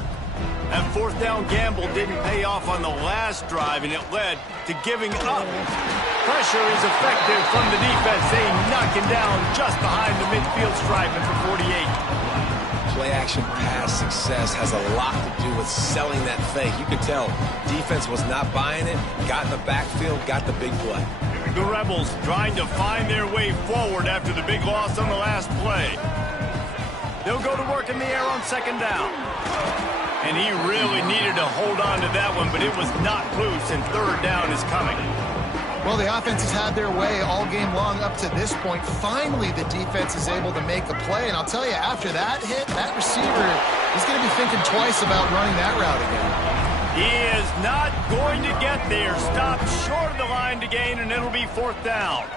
That 4th down gamble didn't pay off on the last drive, and it led to giving up. Pressure is effective from the defense. They knock him down just behind the midfield stripe at the 48. Play-action pass success has a lot to do with selling that fake. You could tell defense was not buying it, got in the backfield, got the big play. The Rebels trying to find their way forward after the big loss on the last play. They'll go to work in the air on 2nd down. And he really needed to hold on to that one, but it was not loose, and 3rd down is coming. Well, the offense has had their way all game long up to this point. Finally, the defense is able to make a play. And I'll tell you, after that hit, that receiver is going to be thinking twice about running that route again. He is not going to get there. Stopped short of the line to gain, and it'll be 4th down.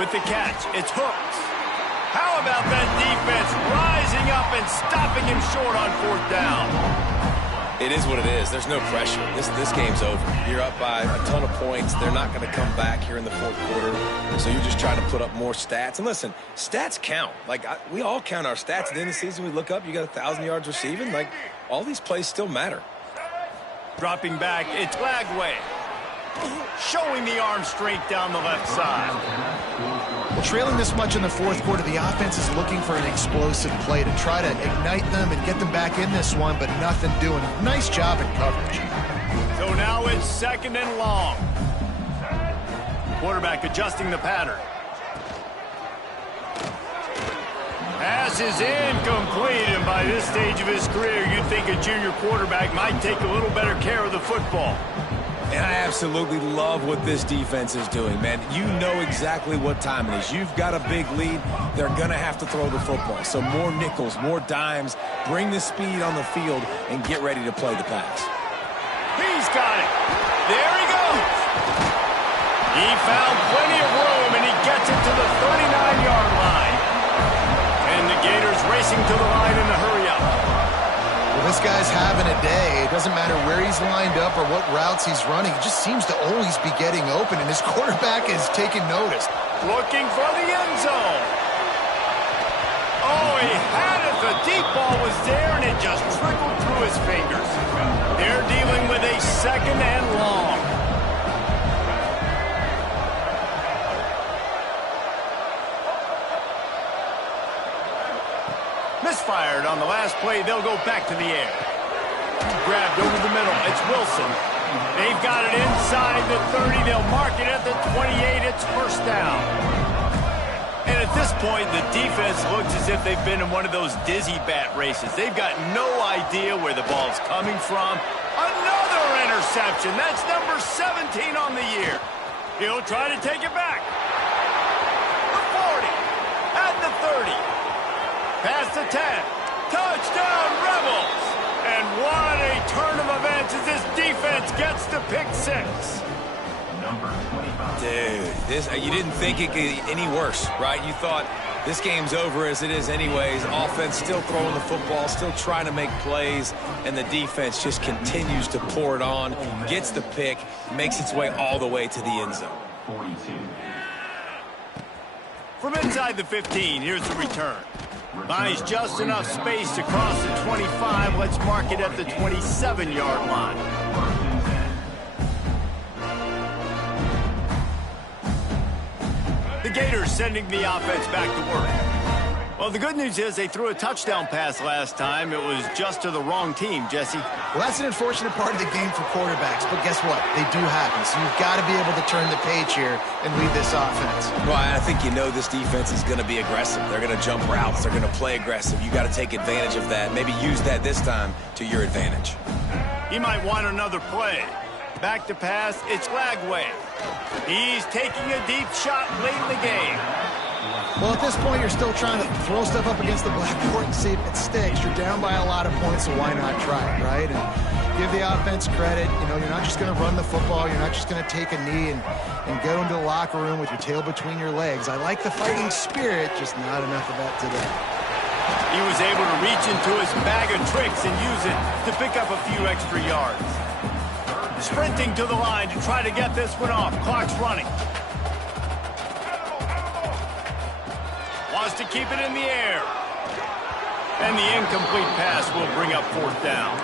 With the catch, it's Hooks. How about that defense rising up and stopping him short on 4th down? It is what it is. There's no pressure. This game's over. You're up by a ton of points. They're not going to come back here in the 4th quarter. So you're just trying to put up more stats. And listen, stats count. Like, we all count our stats. At the end of the season, we look up, you got 1,000 yards receiving. Like, all these plays still matter. Dropping back, it's Flagway. Showing the arm strength down the left side. Well, trailing this much in the 4th quarter, the offense is looking for an explosive play to try to ignite them and get them back in this one, but nothing doing. Nice job in coverage. So now it's 2nd and long. Quarterback adjusting the pattern. Pass is incomplete, and by this stage of his career, you'd think a junior quarterback might take a little better care of the football. And I absolutely love what this defense is doing, man. You know exactly what time it is. You've got a big lead. They're going to have to throw the football. So more nickels, more dimes. Bring the speed on the field and get ready to play the pass. He's got it. There he goes. He found plenty of room, and he gets it to the 39-yard line. And the Gators racing to the line in the hurry-up. Well, this guy's having a day. It doesn't matter where he's lined up or what routes he's running. He just seems to always be getting open, and his quarterback is taking notice. Looking for the end zone. Oh, he had it. The deep ball was there, and it just trickled through his fingers. They're dealing with a 2nd and long. Misfired on the last play. They'll go back to the air. Grabbed over the middle. It's Wilson. They've got it inside the 30. They'll mark it at the 28. It's 1st down. And at this point, the defense looks as if they've been in one of those dizzy bat races. They've got no idea where the ball's coming from. Another interception. That's number 17 on the year. He'll try to take it back. The 40. At the 30. Past the 10. Touchdown, Rebels! And what a turn of events as this defense gets the pick 6. Dude, you didn't think it could get any worse, right? You thought this game's over as it is anyways. Offense still throwing the football, still trying to make plays, and the defense just continues to pour it on, gets the pick, makes its way all the way to the end zone. 42. From inside the 15, here's the return. Finds just enough space to cross the 25. Let's mark it at the 27-yard line. The Gators sending the offense back to work. Well, the good news is they threw a touchdown pass last time. It was just to the wrong team, Jesse. Well, that's an unfortunate part of the game for quarterbacks, but guess what? They do happen, so you've got to be able to turn the page here and lead this offense. Well, I think you know this defense is going to be aggressive. They're going to jump routes. They're going to play aggressive. You got to take advantage of that. Maybe use that this time to your advantage. He might want another play. Back to pass, it's Lagway. He's taking a deep shot late in the game. Well, at this point, you're still trying to throw stuff up against the blackboard and see if it sticks. You're down by a lot of points, so why not try it, right? And give the offense credit. You know, you're not just going to run the football. You're not just going to take a knee and go into the locker room with your tail between your legs. I like the fighting spirit, just not enough of that today. He was able to reach into his bag of tricks and use it to pick up a few extra yards. Sprinting to the line to try to get this one off. Clock's running. Wants to keep it in the air. And the incomplete pass will bring up 4th down.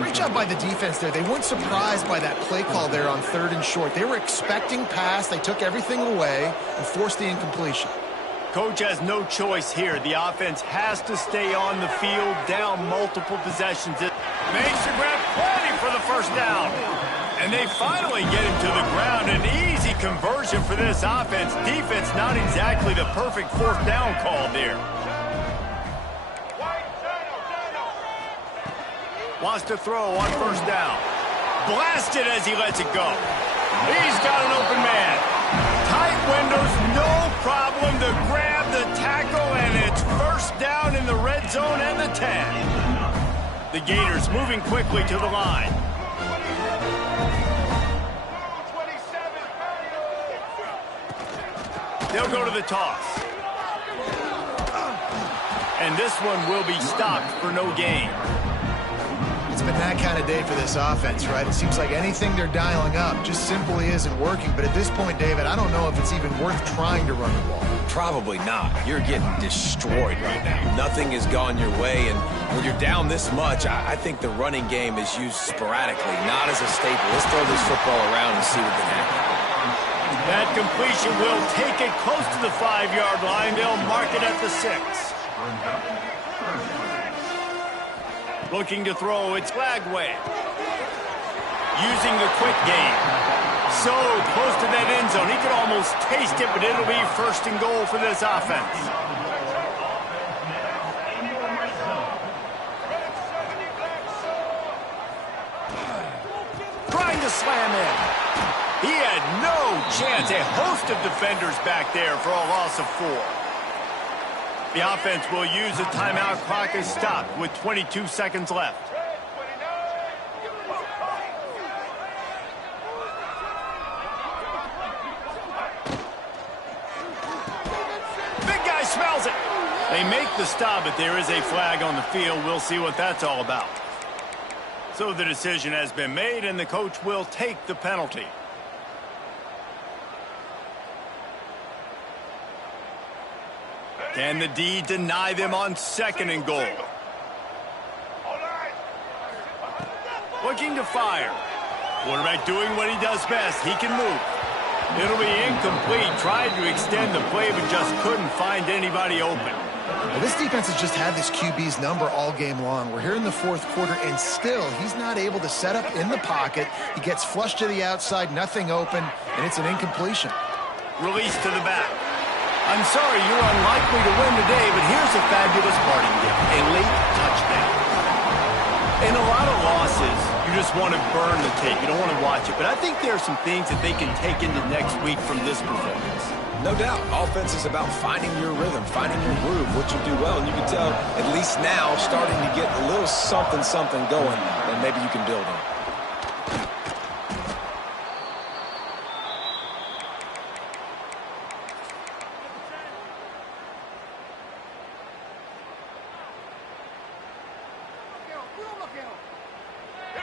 Great job by the defense there. They weren't surprised by that play call there on 3rd and short. They were expecting pass. They took everything away and forced the incompletion. Coach has no choice here. The offense has to stay on the field, down multiple possessions. It makes the grab plenty for the 1st down. And they finally get him to the ground. An easy conversion for this offense. Defense not exactly the perfect 4th down call there. Wants to throw on 1st down. Blasted as he lets it go. He's got an open man. Tight windows, no problem to grab the tackle, and it's 1st down in the red zone and the 10. The Gators moving quickly to the line. They'll go to the toss. And this one will be stopped for no gain. It's been that kind of day for this offense, right? It seems like anything they're dialing up just simply isn't working. But at this point, David, I don't know if it's even worth trying to run the ball. Probably not. You're getting destroyed right now. Nothing has gone your way, and when you're down this much, I think the running game is used sporadically, not as a staple. Let's throw this football around and see what can happen. That completion will take it close to the 5-yard line. They'll mark it at the 6. Looking to throw, it's Lagway. Using the quick game. So close to that end zone. He could almost taste it, but it'll be 1st and goal for this offense. Trying to slam in. He had no chance. A host of defenders back there for a loss of 4. The offense will use a timeout. Clock is stopped with 22 seconds left. Big guy smells it. They make the stop, but there is a flag on the field. We'll see what that's all about. So the decision has been made, and the coach will take the penalty. Can the D deny them on 2nd and goal? Looking to fire. Quarterback doing what he does best. He can move. It'll be incomplete. Tried to extend the play, but just couldn't find anybody open. Well, this defense has just had this QB's number all game long. We're here in the 4th quarter, and still he's not able to set up in the pocket. He gets flushed to the outside, nothing open, and it's an incompletion. Release to the back. I'm sorry you're unlikely to win today, but here's a fabulous parting gift. A late touchdown. In a lot of losses, you You just want to burn the tape. You don't want to watch it. But I think there are some things that they can take into next week from this performance. No doubt. Offense is about finding your rhythm, finding your groove, what you do well. And you can tell, at least now, starting to get a little something going that maybe you can build on.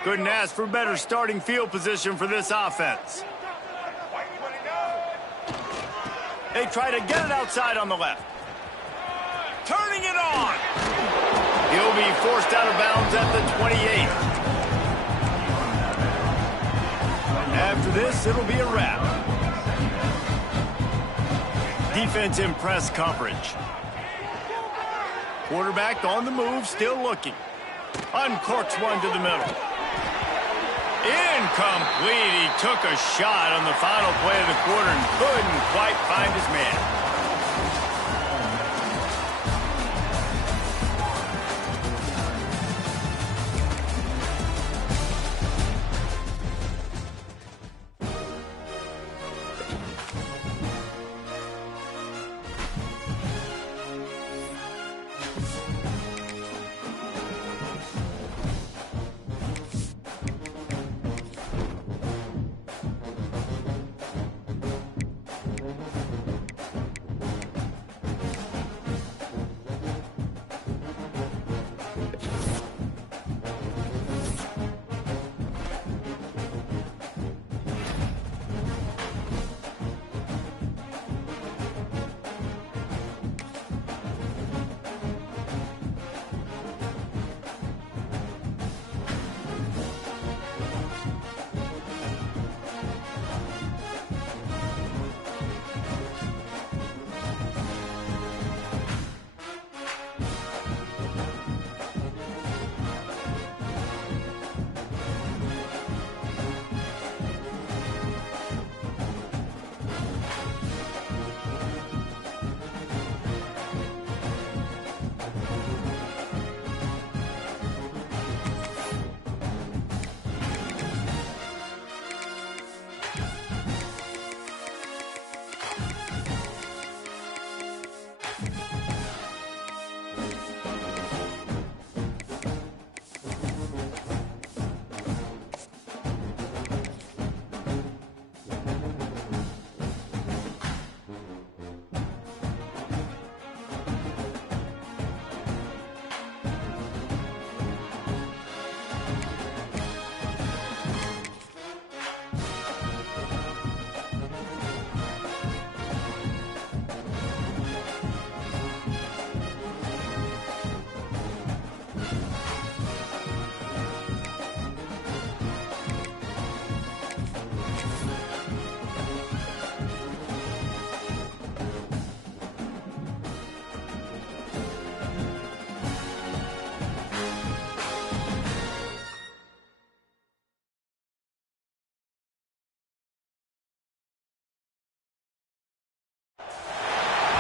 Couldn't ask for better starting field position for this offense. They try to get it outside on the left. Turning it on. He'll be forced out of bounds at the 28. After this, it'll be a wrap. Defense in press coverage. Quarterback on the move, still looking. Uncorks one to the middle. Incomplete. He took a shot on the final play of the quarter and couldn't quite find his man.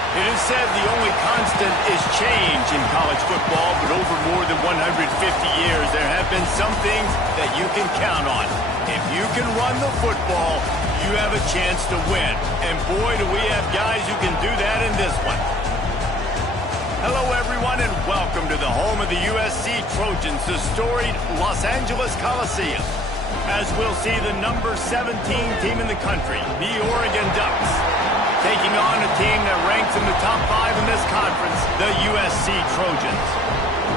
It is said the only constant is change in college football, but over more than 150 years, there have been some things that you can count on. If you can run the football, you have a chance to win. And boy, do we have guys who can do that in this one. Hello, everyone, and welcome to the home of the USC Trojans, the storied Los Angeles Coliseum. As we'll see the number 17 team in the country, the Oregon Ducks, taking on a team that ranks in the top 5 in this conference, the USC Trojans.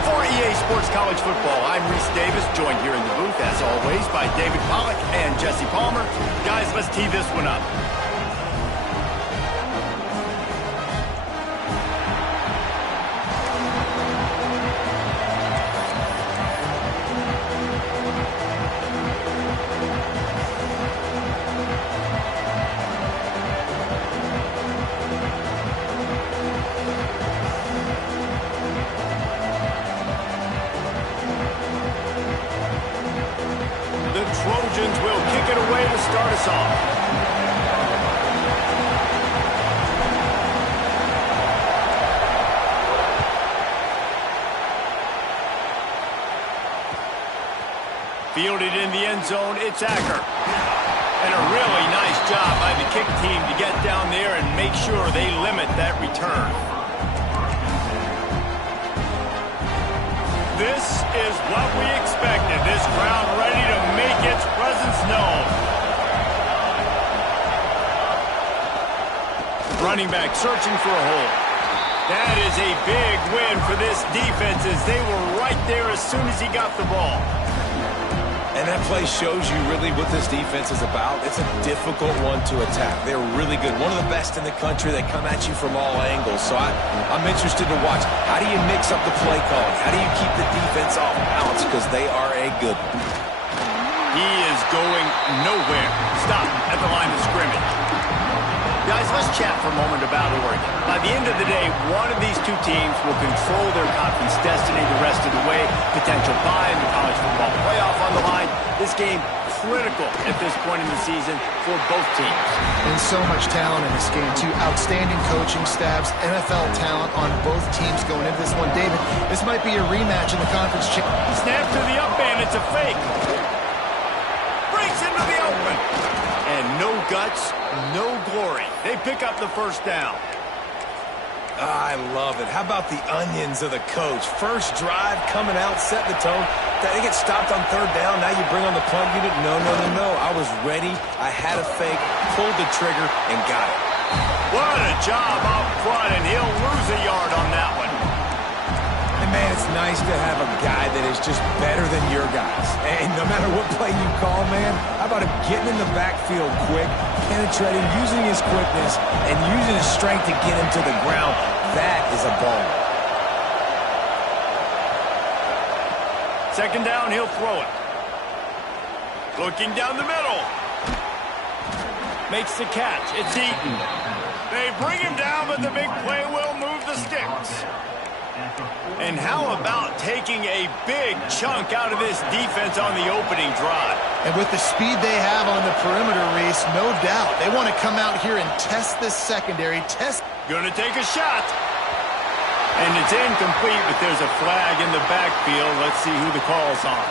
For EA Sports College Football, I'm Reese Davis, joined here in the booth, as always, by David Pollack and Jesse Palmer. Guys, let's tee this one up. Trojans will kick it away to start us off. Fielded in the end zone, it's Acker. And a really nice job by the kick team to get down there and make sure they limit that return. This is what we expected. This crowd ready to make its presence known. Running back searching for a hole. That is a big win for this defense as they were right there as soon as he got the ball. And that play shows you really what this defense is about. It's a difficult one to attack. They're really good. One of the best in the country. They come at you from all angles. So I'm interested to watch. How do you mix up the play calling? How do you keep the defense off balance? Because they are a good one. He is going nowhere. Stop at the line of scrimmage. Guys, let's chat for a moment about Oregon. By the end of the day, one of these two teams will control their conference destiny the rest of the way. Potential bye in the college football playoff on the line. This game critical at this point in the season for both teams. And so much talent in this game, too. Outstanding coaching staffs, NFL talent on both teams going into this one. David, this might be a rematch in the conference championship. Snap to the up man. It's a fake. Breaks into the open. And no guts, no glory. They pick up the first down. I love it. How about the onions of the coach? First drive, coming out, set the tone. They get stopped on third down. Now you bring on the punt unit. No. I was ready. I had a fake, pulled the trigger, and got it. What a job up front, and he'll lose a yard on that one. And, man, it's nice to have a guy that is just better than your guys. And no matter what play you call, man, how about him getting in the backfield quick, penetrating, using his quickness, and using his strength to get him to the ground. That is a ball. Second down, he'll throw it. Looking down the middle. Makes the catch. It's Eaton. They bring him down, but the big play will move the sticks. And how about taking a big chunk out of this defense on the opening drive? And with the speed they have on the perimeter, Reese, no doubt. They want to come out here and test this secondary. Gonna take a shot. And it's incomplete, but there's a flag in the backfield. Let's see who the call's on.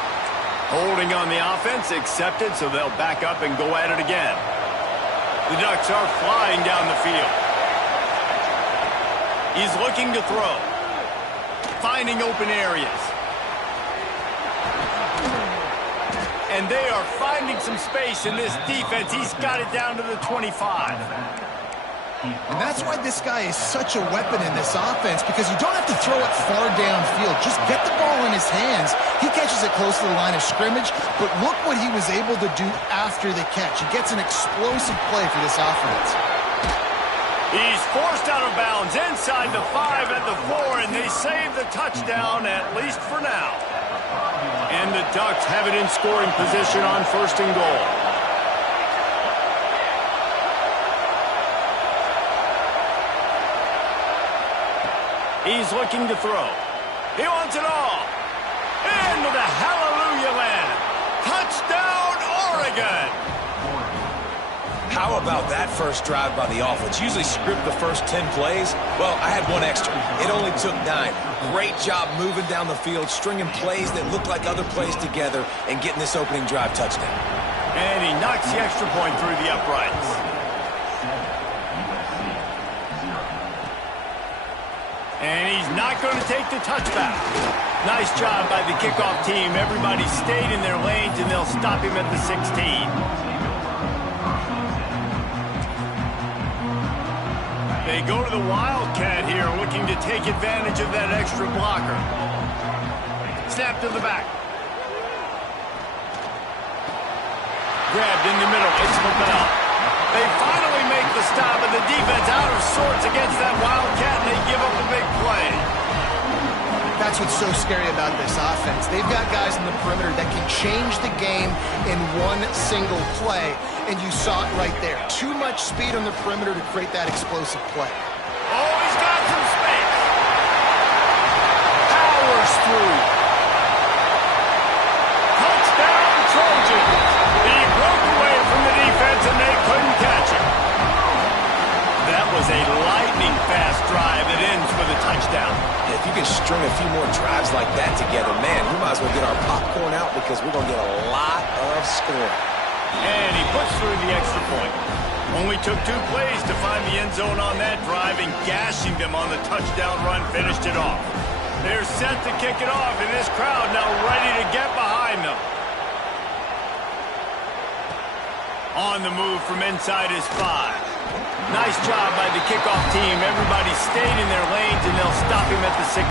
Holding on the offense, accepted, so they'll back up and go at it again. The Ducks are flying down the field. He's looking to throw. Finding open areas. And they are finding some space in this defense. He's got it down to the 25. And that's why this guy is such a weapon in this offense, because you don't have to throw it far downfield. Just get the ball in his hands. He catches it close to the line of scrimmage, but look what he was able to do after the catch. He gets an explosive play for this offense. He's forced out of bounds inside the 5 at the 4, and they save the touchdown, at least for now. And the Ducks have it in scoring position on first and goal. He's looking to throw. He wants it all. Into the hallelujah land. Touchdown, Oregon. How about that first drive by the offense? Usually script the first 10 plays. Well, I had one extra. It only took 9. Great job moving down the field, stringing plays that look like other plays together, and getting this opening drive touchdown. And he knocks the extra point through the uprights. And he's not going to take the touchback. Nice job by the kickoff team. Everybody stayed in their lanes, and they'll stop him at the 16. They go to the Wildcat here, looking to take advantage of that extra blocker. Snap to the back. Grabbed in the middle. It's LaBelle. They finally make the stop, and the defense out of sorts against that Wildcat, and they give up a big play. That's what's so scary about this offense. They've got guys in the perimeter that can change the game in one single play, and you saw it right there. Too much speed on the perimeter to create that explosive play. Oh, he's got some space. Powers through. Touchdown, Trojans. He broke away from the defense, and they couldn't catch him. That was a light lightning fast drive that ends with a touchdown. If you can string a few more drives like that together, man, we might as well get our popcorn out because we're going to get a lot of scoring. And he puts through the extra point. Only took 2 plays to find the end zone on that drive, and gashing them on the touchdown run finished it off. They're set to kick it off, and this crowd now ready to get behind them. On the move from inside his 5. Nice job by the kickoff team. Everybody stayed in their lanes, and they'll stop him at the 16.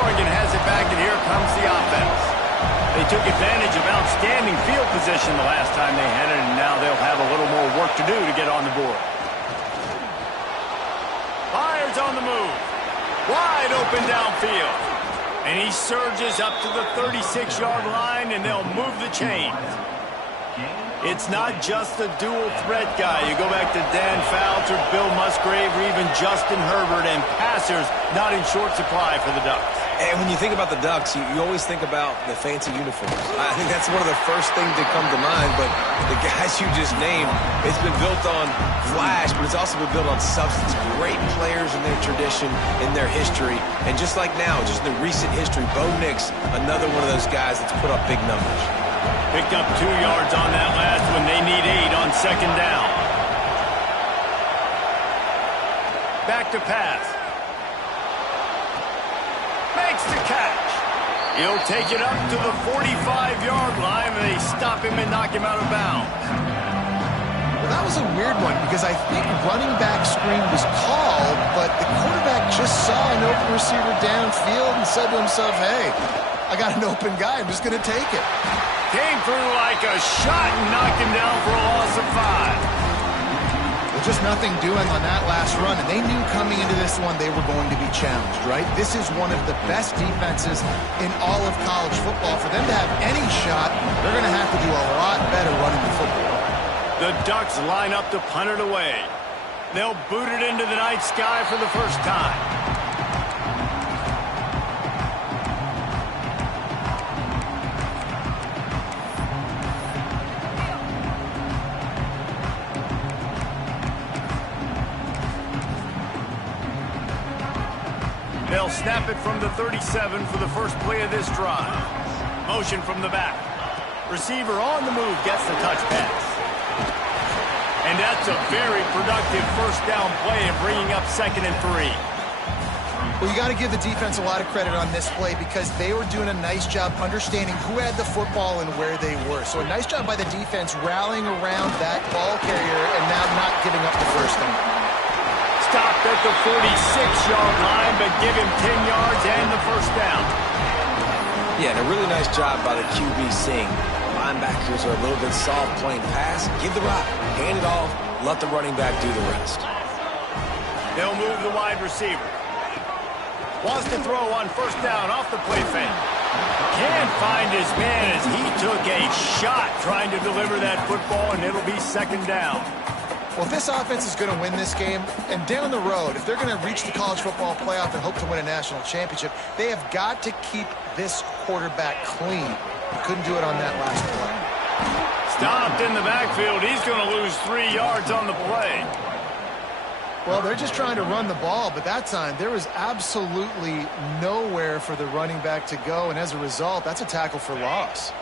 Oregon has it back, and here comes the offense. They took advantage of outstanding field position the last time they had it, and now they'll have a little more work to do to get on the board. Fires on the move. Wide open downfield. And he surges up to the 36-yard line, and they'll move the chains. It's not just a dual threat guy. You go back to Dan Fouts or Bill Musgrave or even Justin Herbert, and passers not in short supply for the Ducks. And when you think about the Ducks, you always think about the fancy uniforms. I think that's one of the first things that come to mind, but the guys you just named, it's been built on flash, but it's also been built on substance. Great players in their tradition, in their history, and just like now, just in the recent history, Bo Nix, another one of those guys that's put up big numbers. Picked up 2 yards on that last one. They need 8 on second down. Back to pass. Makes the catch. He'll take it up to the 45-yard line, and they stop him and knock him out of bounds. Well, that was a weird one because I think running back screen was called, but the quarterback just saw an open receiver downfield and said to himself, hey, I got an open guy. I'm just going to take it. Came through like a shot and knocked him down for a loss of 5. Well, just nothing doing on that last run, and they knew coming into this one they were going to be challenged, right? This is one of the best defenses in all of college football. For them to have any shot, they're going to have to do a lot better running the football. The Ducks line up to punt it away. They'll boot it into the night sky for the first time. They'll snap it from the 37 for the first play of this drive. Motion from the back. Receiver on the move gets the touch pass. And that's a very productive first down play and bringing up 2nd and 3. Well, you got to give the defense a lot of credit on this play because they were doing a nice job understanding who had the football and where they were. So a nice job by the defense rallying around that ball carrier and now not giving up the first down. Stopped at the 46-yard line, but give him 10 yards and the first down. Yeah, and a really nice job by the QB seeing linebackers are a little bit soft playing pass. Give the rock, hand it off, let the running back do the rest. They'll move the wide receiver. Wants to throw on first down off the play fake. Can't find his man as he took a shot trying to deliver that football, and it'll be 2nd down. Well, if this offense is going to win this game, and down the road, if they're going to reach the college football playoff and hope to win a national championship, they have got to keep this quarterback clean. He couldn't do it on that last play. Stopped in the backfield. He's going to lose 3 yards on the play. Well, they're just trying to run the ball, but that time there was absolutely nowhere for the running back to go, and as a result, that's a tackle for loss.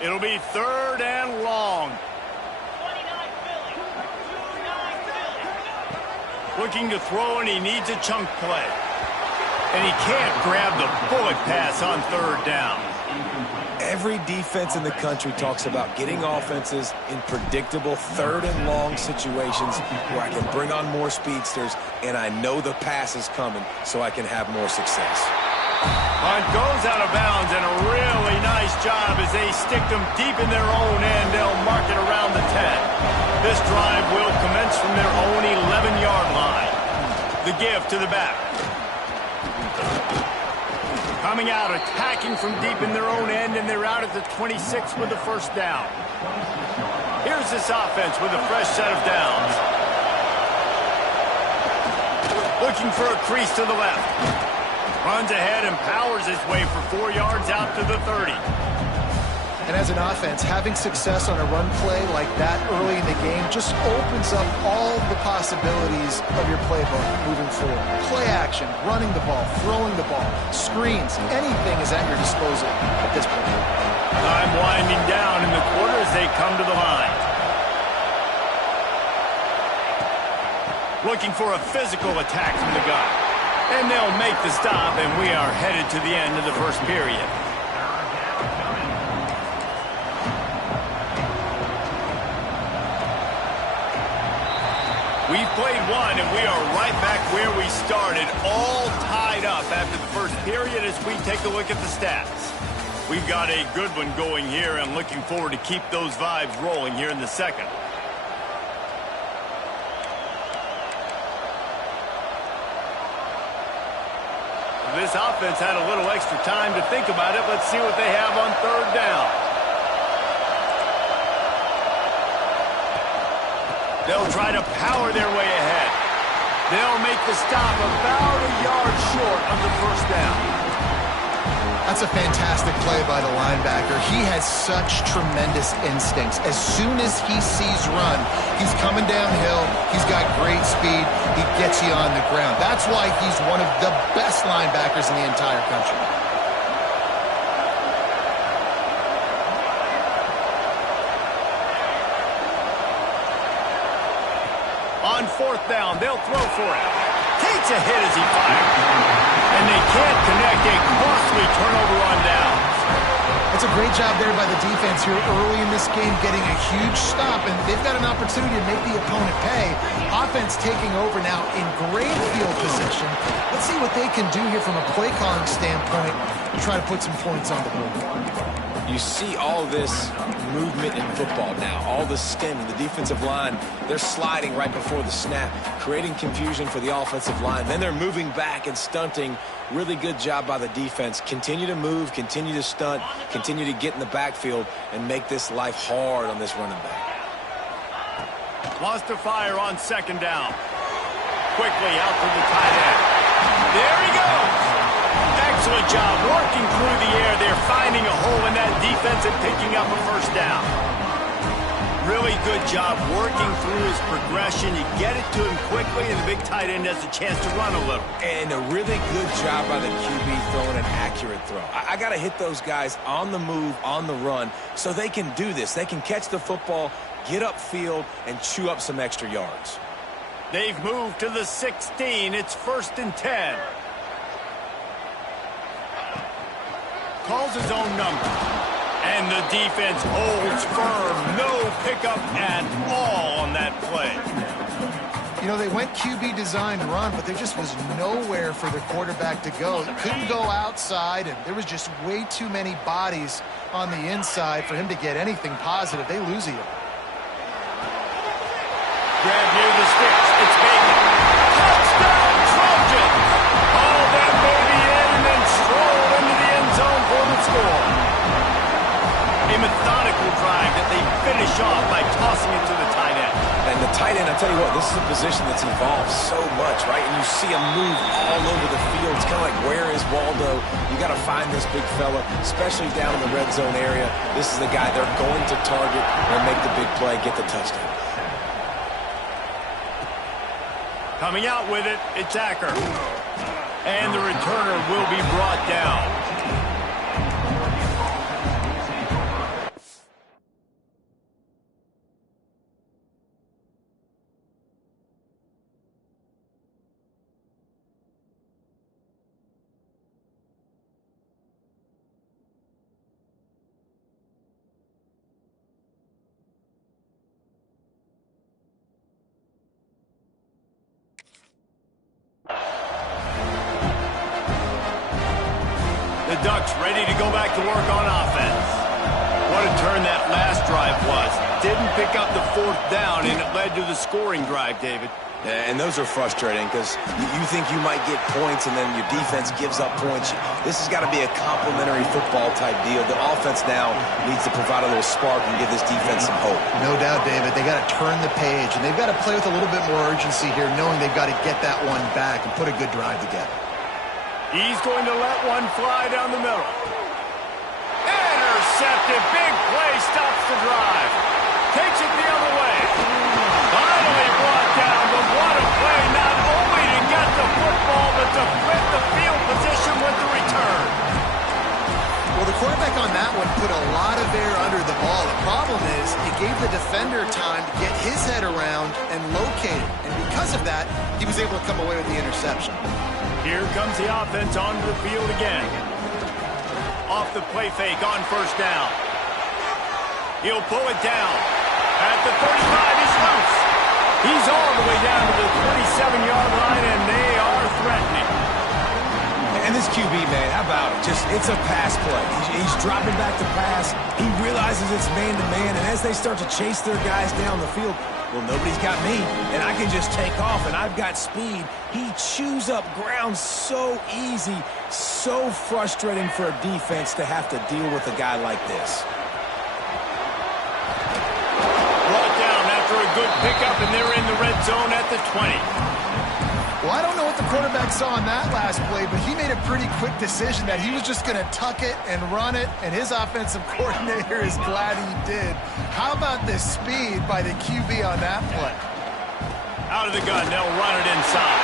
It'll be 3rd and long. Looking to throw, and he needs a chunk play. And he can't grab the bullet pass on 3rd down. Every defense in the country talks about getting offenses in predictable 3rd and long situations where I can bring on more speedsters and I know the pass is coming so I can have more success. Punt goes out of bounds, and a really nice job as they stick them deep in their own end. They'll mark it around the 10. This drive will commence from their own 11-yard line. The give to the back. Coming out, attacking from deep in their own end, and they're out at the 26 with the first down. Here's this offense with a fresh set of downs. Looking for a crease to the left. Runs ahead and powers his way for 4 yards out to the 30. And as an offense, having success on a run play like that early in the game just opens up all the possibilities of your playbook moving forward. Play action, running the ball, throwing the ball, screens, anything is at your disposal at this point. Time winding down in the quarter as they come to the line. Looking for a physical attack from the gun. And they'll make the stop, and we are headed to the end of the first period. We've played one, and we are right back where we started, all tied up after the first period as we take a look at the stats. We've got a good one going here, and looking forward to keep those vibes rolling here in the second. This offense had a little extra time to think about it. Let's see what they have on third down. They'll try to power their way ahead. They'll make the stop about a yard short of the first down. That's a fantastic play by the linebacker. He has such tremendous instincts. As soon as he sees run, he's coming downhill. He's got great speed. He gets you on the ground. That's why he's one of the best linebackers in the entire country. On fourth down, they'll throw for it. Takes a hit as he fires. And they can't connect. A costly turnover on downs. It's a great job there by the defense here early in this game, getting a huge stop, and they've got an opportunity to make the opponent pay. Offense taking over now in great field position. Let's see what they can do here from a play calling standpoint to try to put some points on the board. You see all this movement in football now, all the stemming, the defensive line, they're sliding right before the snap, creating confusion for the offensive line. Then they're moving back and stunting. Really good job by the defense. Continue to move, continue to stunt, continue to get in the backfield and make this life hard on this running back. Lost to fire on second down. Quickly out to the tight end. There he goes. Excellent job working through the air. They're finding a hole in that defense and picking up a first down. Really good job working through his progression. You get it to him quickly, and the big tight end has a chance to run a little. And a really good job by the QB throwing an accurate throw. I got to hit those guys on the move, on the run, so they can do this. They can catch the football, get upfield, and chew up some extra yards. They've moved to the 16. It's 1st and 10. Calls his own number. And the defense holds firm. No pickup at all on that play. You know, they went QB design run, but there just was nowhere for the quarterback to go. He couldn't go outside, and there was just way too many bodies on the inside for him to get anything positive. They lose him. Grab near the sticks. It's Bacon. Touchdown, Trojans! All that baby in and then stroll into the end zone for the score. A methodical drive that they finish off by tossing it to the tight end. And the tight end, I tell you what, this is a position that's evolved so much, right? And you see him move all over the field. It's kind of like, where is Waldo? You got to find this big fella, especially down in the red zone area. This is the guy they're going to target and make the big play, get the touchdown. Coming out with it, it's Acker. And the returner will be brought down. The Ducks ready to go back to work on offense. What a turn that last drive was. Didn't pick up the 4th down, and it led to the scoring drive, David. Yeah, and those are frustrating because you think you might get points and then your defense gives up points. This has got to be a complementary football type deal. The offense now needs to provide a little spark and give this defense some hope. No doubt, David. They got to turn the page, and they've got to play with a little bit more urgency here, knowing they've got to get that one back and put a good drive together. He's going to let one fly down the middle. Intercepted! intercepted. Big play stops the drive. Takes it the other way. Finally brought down, but what a play, not only to get the football, but to flip the field position with the return. Well, the quarterback on that one put a lot of air under the ball. The problem is it gave the defender time to get his head around and locate it. And because of that, he was able to come away with the interception. Here comes the offense onto the field again. Off the play fake on first down. He'll pull it down. At the 35, he's loose. He's all the way down to the 27-yard line, and they are threatening. And this QB, man, how about it? It's a pass play. He's dropping back to pass. He realizes it's man-to-man, and as they start to chase their guys down the field, well, nobody's got me, and I can just take off, and I've got speed. He chews up ground so easy, so frustrating for a defense to have to deal with a guy like this. Brought down after a good pickup, and they're in the red zone at the 20. Well, I don't know what the quarterback saw on that last play, but he made a pretty quick decision that he was just going to tuck it and run it, and his offensive coordinator is glad he did. How about the speed by the QB on that play? Out of the gun, they'll run it inside.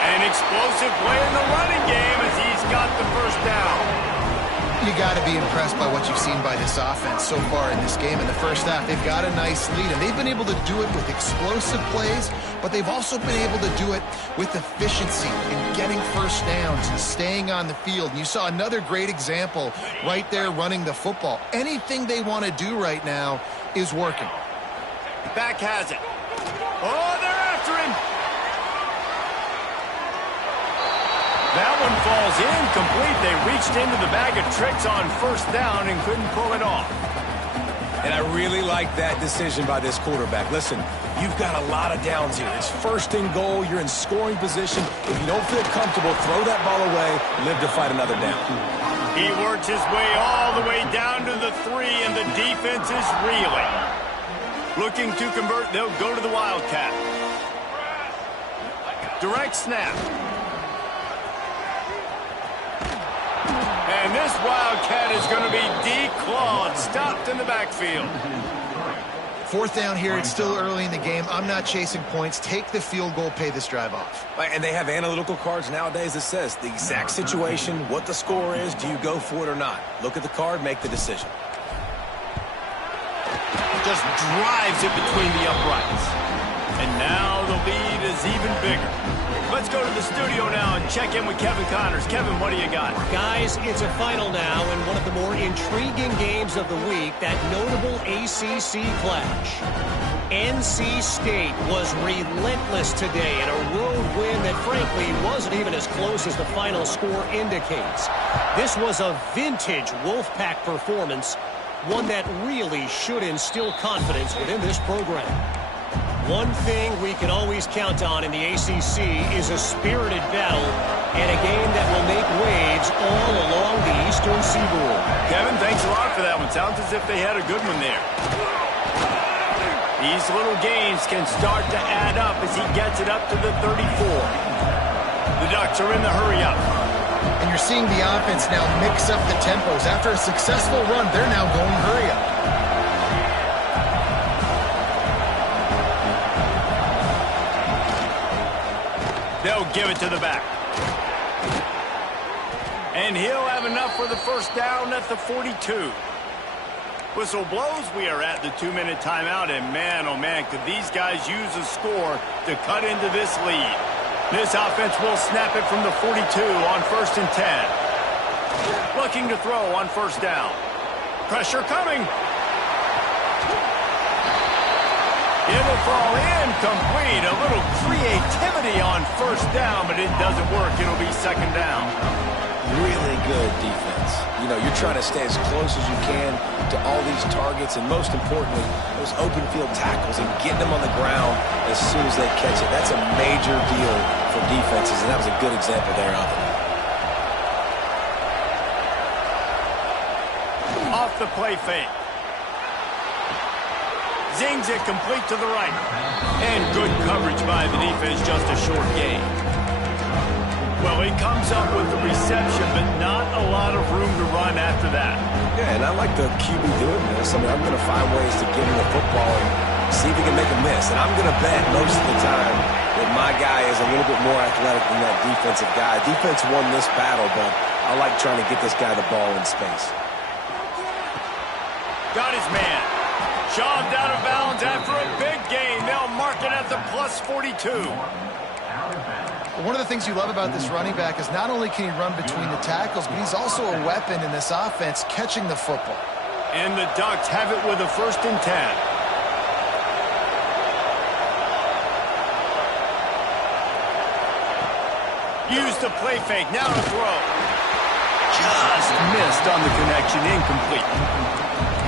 An explosive play in the running game as he's got the first down. You got to be impressed by what you've seen by this offense so far in this game. In the first half, they've got a nice lead, and they've been able to do it with explosive plays, but they've also been able to do it with efficiency and getting first downs and staying on the field. And you saw another great example right there running the football. Anything they want to do right now is working. Back has it. Oh, they're after him. That one falls incomplete. They reached into the bag of tricks on first down and couldn't pull it off. And I really like that decision by this quarterback. Listen, you've got a lot of downs here. It's first and goal. You're in scoring position. If you don't feel comfortable, throw that ball away. Live to fight another down. He works his way all the way down to the 3, and the defense is reeling. Looking to convert, they'll go to the Wildcat. Direct snap. And this Wildcat is going to be declawed, stopped in the backfield. Fourth down here, it's still early in the game. I'm not chasing points. Take the field goal, pay this drive off. And they have analytical cards nowadays that says the exact situation, what the score is, do you go for it or not? Look at the card, make the decision. Just drives it between the uprights. And now the lead is even bigger. Let's go to the studio now and check in with Kevin Connors. Kevin, what do you got? Guys, it's a final now in one of the more intriguing games of the week, that notable ACC clash. NC State was relentless today in a road win that frankly wasn't even as close as the final score indicates. This was a vintage Wolfpack performance, one that really should instill confidence within this program. One thing we can always count on in the ACC is a spirited battle and a game that will make waves all along the Eastern Seaboard. Kevin, thanks a lot for that one. Sounds as if they had a good one there. These little games can start to add up as he gets it up to the 34. The Ducks are in the hurry-up. And you're seeing the offense now mix up the tempos. After a successful run, they're now going hurry-up. They'll give it to the back. And he'll have enough for the first down at the 42. Whistle blows. We are at the 2-minute timeout. And man, oh man, could these guys use a score to cut into this lead. This offense will snap it from the 42 on 1st and 10. Looking to throw on first down. Pressure coming. It'll fall incomplete. A little creativity on first down, but it doesn't work. It'll be second down. Really good defense. You know, you're trying to stay as close as you can to all these targets, and most importantly, those open field tackles and getting them on the ground as soon as they catch it. That's a major deal for defenses, and that was a good example there of it. Off the play fake. Zings it complete to the right. And good coverage by the defense, just a short gain. Well, he comes up with the reception, but not a lot of room to run after that. Yeah, and I like the QB doing this. I mean, I'm going to find ways to get him the football and see if he can make a miss. And I'm going to bet most of the time that my guy is a little bit more athletic than that defensive guy. Defense won this battle, but I like trying to get this guy the ball in space. Got his man. Shoved out of bounds after a big gain. They'll mark it at the plus 42. One of the things you love about this running back is not only can he run between the tackles, but he's also a weapon in this offense catching the football. And the Ducks have it with a 1st and 10. Use the play fake. Now to throw. Just missed on the connection. Incomplete.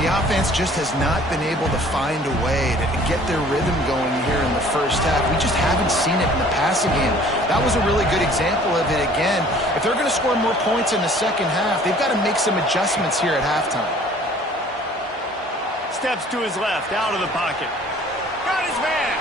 The offense just has not been able to find a way to get their rhythm going here in the first half. We just haven't seen it in the passing game. That was a really good example of it again. If they're going to score more points in the second half, they've got to make some adjustments here at halftime. Steps to his left, out of the pocket. Got his man.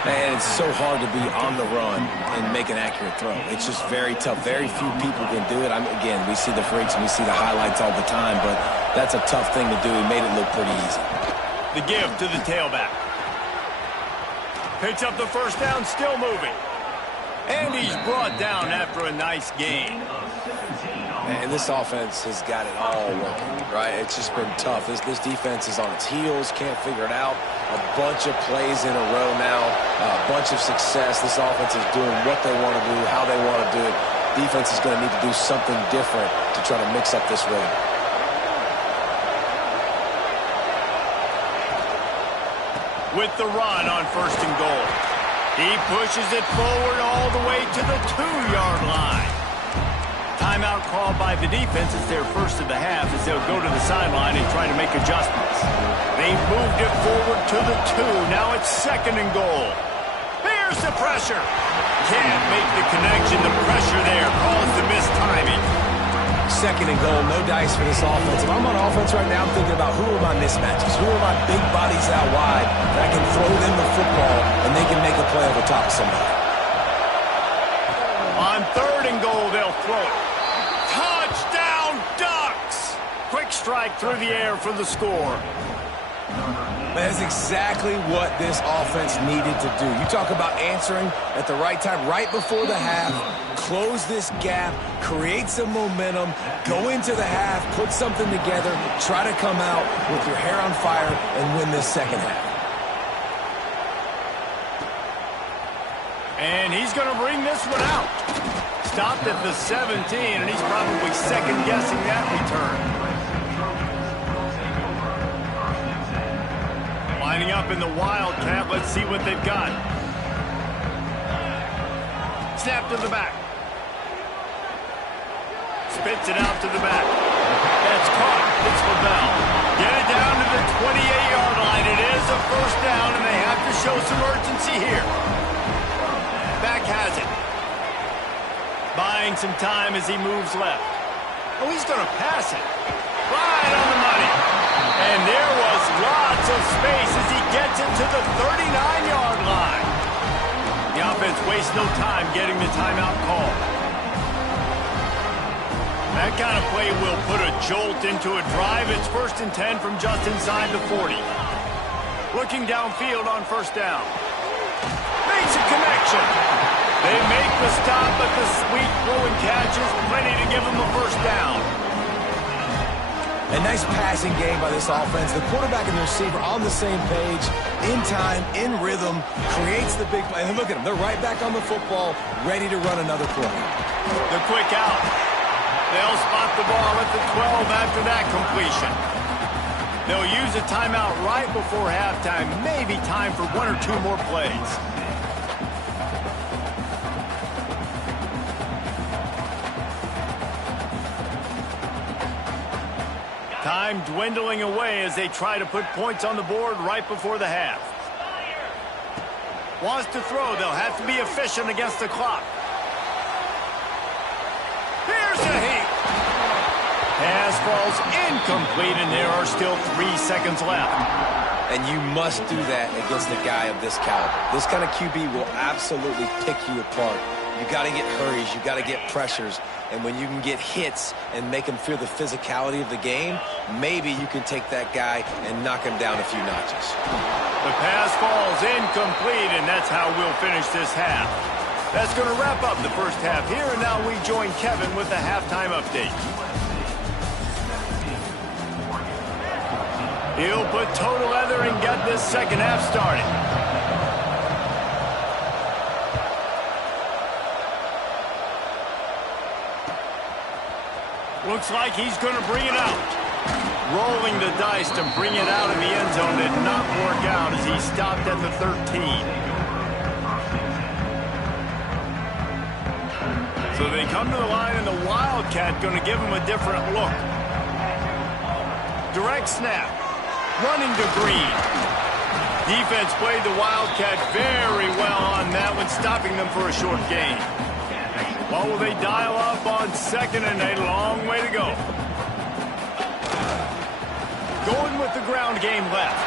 And it's so hard to be on the run and make an accurate throw. It's just very tough. Very few people can do it. Again, we see the freaks and we see the highlights all the time, but that's a tough thing to do. He made it look pretty easy. The give to the tailback. Picks up the first down, still moving. And he's brought down after a nice gain. And this offense has got it all working, right? It's just been tough. This defense is on its heels, can't figure it out. A bunch of plays in a row now, a bunch of success. This offense is doing what they want to do, how they want to do it. Defense is going to need to do something different to try to mix up this rhythm. With the run on 1st and goal. He pushes it forward all the way to the 2-yard line. Timeout called by the defense. It's their first of the half as they'll go to the sideline and try to make adjustments. They moved it forward to the 2. Now it's 2nd and goal. There's the pressure. Can't make the connection. The pressure there caused the missed timing. 2nd and goal, no dice for this offense. If I'm on offense right now, I'm thinking about who are my mismatches? Who are my big bodies out wide that I can throw them the football and they can make a play over top of somebody. On 3rd and goal, they'll throw it. Touchdown, Ducks! Quick strike through the air for the score. That is exactly what this offense needed to do. You talk about answering at the right time, right before the half, close this gap, create some momentum, go into the half, put something together, try to come out with your hair on fire and win this second half. And he's going to bring this one out. Stopped at the 17, and he's probably second-guessing that return. Lining up in the Wildcat. Let's see what they've got. Snap to the back. Spits it out to the back. That's caught. It's Bell. Get it down to the 28-yard line. It is a 1st down, and they have to show some urgency here. Back has it. Buying some time as he moves left. Oh, he's going to pass it. Right on the money. And there was lots of space as he gets it to the 39-yard line. The offense wastes no time getting the timeout call. That kind of play will put a jolt into a drive. It's 1st and 10 from just inside the 40. Looking downfield on 1st down. Makes a connection. They make the stop, but the sweet throwing catch is plenty to give them a 1st down. A nice passing game by this offense. The quarterback and the receiver on the same page, in time, in rhythm, creates the big play. And look at them. They're right back on the football, ready to run another play. The quick out. They'll spot the ball at the 12 after that completion. They'll use a timeout right before halftime. Maybe time for 1 or 2 more plays. Time dwindling away as they try to put points on the board right before the half. Wants to throw. They'll have to be efficient against the clock. Here's a heat. Pass falls incomplete, and there are still 3 seconds left. And you must do that against a guy of this caliber. This kind of QB will absolutely pick you apart You got to get hurries. You got to get pressures. And when you can get hits and make him feel the physicality of the game, maybe you can take that guy and knock him down a few notches. The pass falls incomplete, and that's how we'll finish this half. That's going to wrap up the first half here, and now we join Kevin with the halftime update. He'll put toe to leather and get this second half started. Looks like he's going to bring it out. Rolling the dice to bring it out of the end zone did not work out as he stopped at the 13. So they come to the line, and the Wildcat going to give him a different look. Direct snap. Running to Green. Defense played the Wildcat very well on that one, stopping them for a short gain. Well, will they dial up on second, and a long way to go. Going with the ground game left.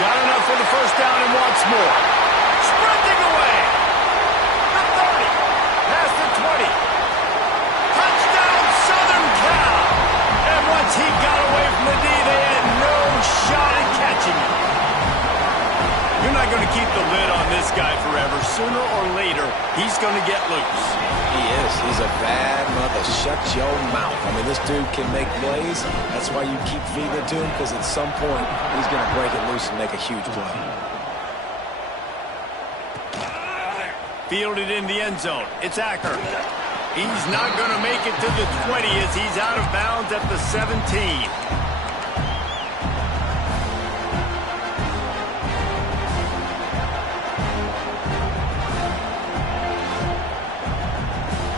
Got enough for the first down and wants more. Sprinting away. The 30. Past the 20. Touchdown, Southern Cal. And once he got away from the D, they had no shot at catching him. You're not going to keep the lid on this guy forever. Sooner or later, he's going to get loose. He is. He's a bad mother. Shut your mouth. I mean, this dude can make plays. That's why you keep feeding it to him, because at some point, he's going to break it loose and make a huge play. Fielded in the end zone. It's Acker. He's not going to make it to the 20 as he's out of bounds at the 17.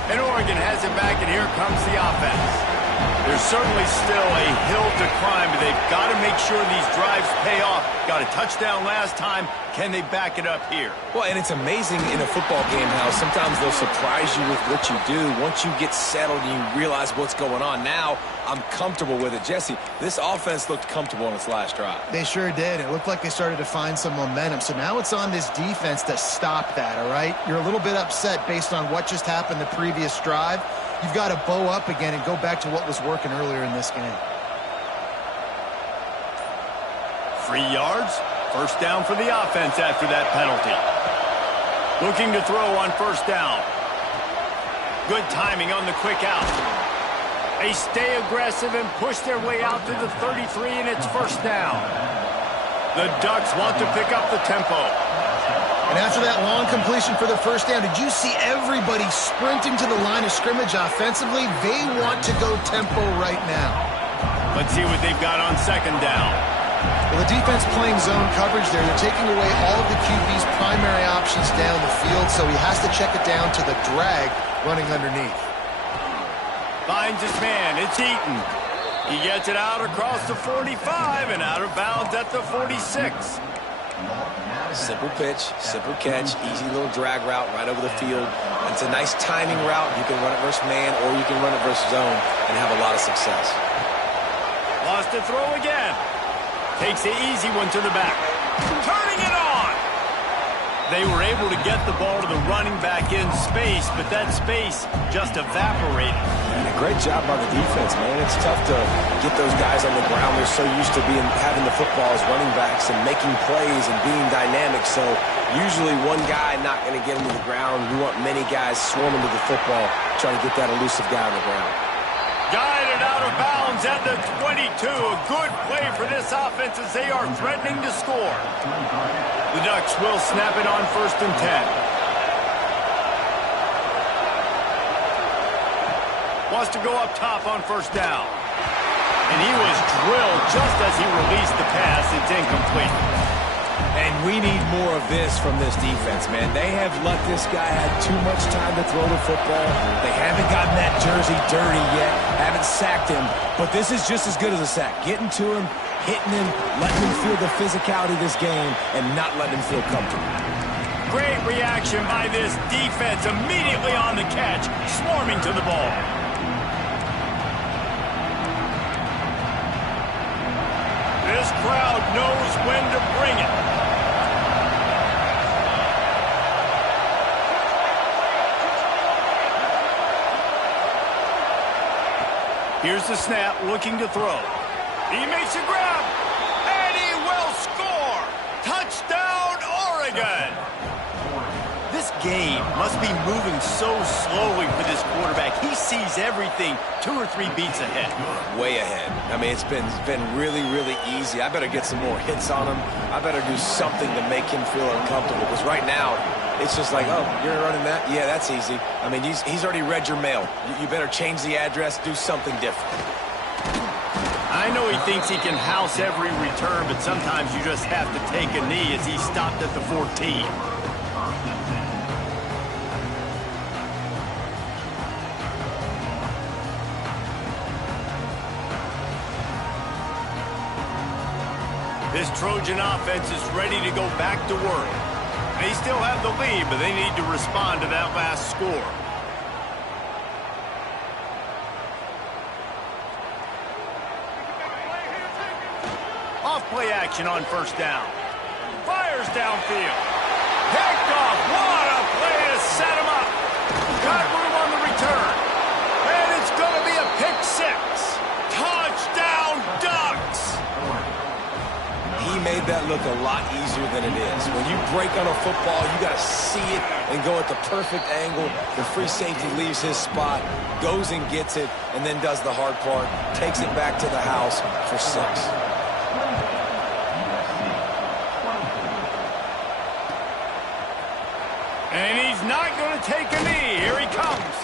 And Oregon has it back, and here comes the offense. There's certainly still a hill to climb, but they've got to make sure these drives pay off. Got a touchdown last time. Can they back it up here? Well, and it's amazing in a football game how sometimes they'll surprise you with what you do. Once you get settled and you realize what's going on, now I'm comfortable with it. Jesse, this offense looked comfortable in its last drive. They sure did. It looked like they started to find some momentum. So now it's on this defense to stop that, all right? You're a little bit upset based on what just happened the previous drive. You've got to bow up again and go back to what was working earlier in this game. 3 yards. First down for the offense after that penalty. Looking to throw on first down. Good timing on the quick out. They stay aggressive and push their way out to the 33, and it's first down. The Ducks want to pick up the tempo. And after that long completion for the first down, did you see everybody sprinting to the line of scrimmage offensively? They want to go tempo right now. Let's see what they've got on second down. Well, the defense playing zone coverage there. They're taking away all of the QB's primary options down the field, so he has to check it down to the drag running underneath. Finds his man. It's Eaton. He gets it out across the 45 and out of bounds at the 46. Simple pitch, simple catch, easy little drag route right over the field. It's a nice timing route. You can run it versus man, or you can run it versus zone and have a lot of success. Lost to throw again. Takes the easy one to the back. Turning it on. They were able to get the ball to the running back in space, but that space just evaporated. And a great job by the defense, man. It's tough to get those guys on the ground. They're so used to having the football as running backs and making plays and being dynamic. So usually one guy not going to get them to the ground. You want many guys swarming to the football, trying to get that elusive guy on the ground. Guided out of bounds at the 22. A good play for this offense as they are threatening to score. The Ducks will snap it on first and 10. Wants to go up top on first down. And he was drilled just as he released the pass. It's incomplete. And we need more of this from this defense, man. They have let this guy have too much time to throw the football. They haven't gotten that jersey dirty yet, haven't sacked him. But this is just as good as a sack. Getting to him, hitting him, letting him feel the physicality of this game, and not letting him feel comfortable. Great reaction by this defense. Immediately on the catch, swarming to the ball. This crowd knows when to bring it. Here's the snap, looking to throw. He makes a grab, and he will score! Touchdown, Oregon! This game must be moving so slowly for this quarterback. He sees everything 2 or 3 beats ahead. Way ahead. I mean, it's been really, really easy. I better get some more hits on him. I better do something to make him feel uncomfortable, because right now, it's just like, oh, you're running that? Yeah, that's easy. I mean, he's already read your mail. You better change the address, do something different. I know he thinks he can house every return, but sometimes you just have to take a knee as he stopped at the 14. This Trojan offense is ready to go back to work. They still have the lead, but they need to respond to that last score. Off-play action on first down. Fires downfield. Picked off. What a play to set him up. Got room on the return. And it's going to be a pick 6. Touchdown, Ducks! He made that look a lot easier than it is. When you break on a football, you got to see it and go at the perfect angle. The free safety leaves his spot, goes and gets it, and then does the hard part, takes it back to the house for 6. And he's not going to take a knee. Here he comes.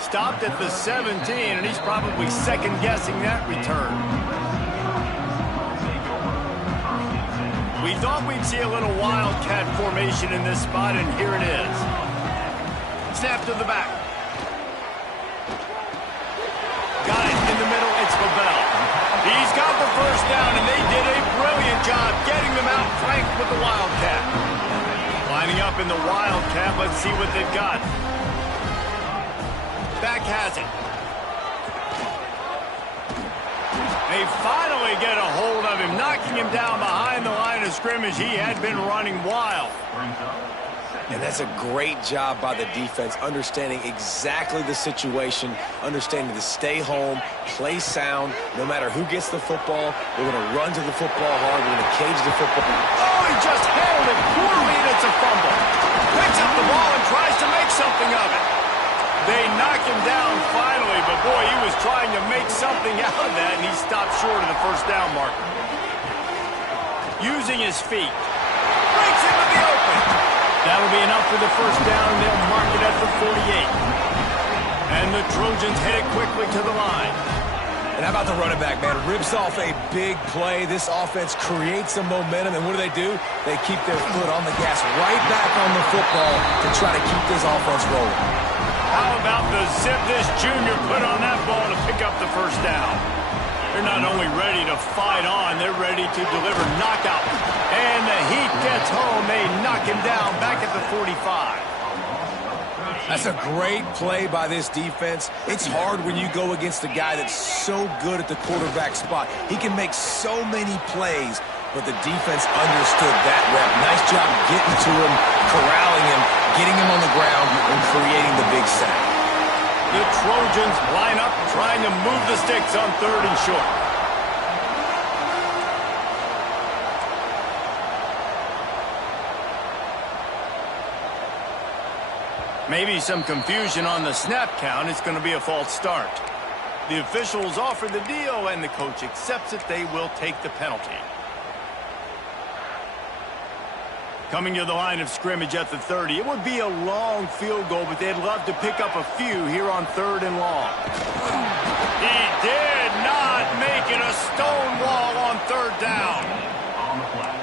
Stopped at the 17, and he's probably second-guessing that return. We thought we'd see a little wildcat formation in this spot, and here it is. Snap to the back. Got it in the middle. It's Lavelle. He's got the first down, and they did a brilliant job getting them out flanked with the wildcat. Lining up in the wildcat. Let's see what they've got. Back has it. They finally get a hold of him, knocking him down behind the line of scrimmage. He had been running wild. And that's a great job by the defense, understanding exactly the situation, understanding to stay home, play sound. No matter who gets the football, we're going to run to the football hard. We're going to cage the football. Oh, he just handled it poorly, and it's a fumble. Picks up the ball and tries to make something of it. They knock him down finally, but boy, he was trying to make something out of that, and he stopped short of the first down marker. Using his feet. Breaks into the open. That'll be enough for the first down, and they'll mark it at the 48. And the Trojans hit it quickly to the line. And how about the running back, man? Rips off a big play. This offense creates some momentum, and what do? They keep their foot on the gas right back on the football to try to keep this offense rolling. How about the zip this junior put on that ball to pick up the first down? They're not only ready to fight on, they're ready to deliver knockout. And the heat gets home. They knock him down back at the 45. That's a great play by this defense. It's hard when you go against a guy that's so good at the quarterback spot. He can make so many plays, but the defense understood that rep. Nice job getting to him, corralling him, getting him on the ground, and creating the big sack. The Trojans line up, trying to move the sticks on 3rd and short. Maybe some confusion on the snap count. It's going to be a false start. The officials offer the deal, and the coach accepts it. They will take the penalty. Coming to the line of scrimmage at the 30. It would be a long field goal, but they'd love to pick up a few here on 3rd and long. He did not make it a stone wall on 3rd down.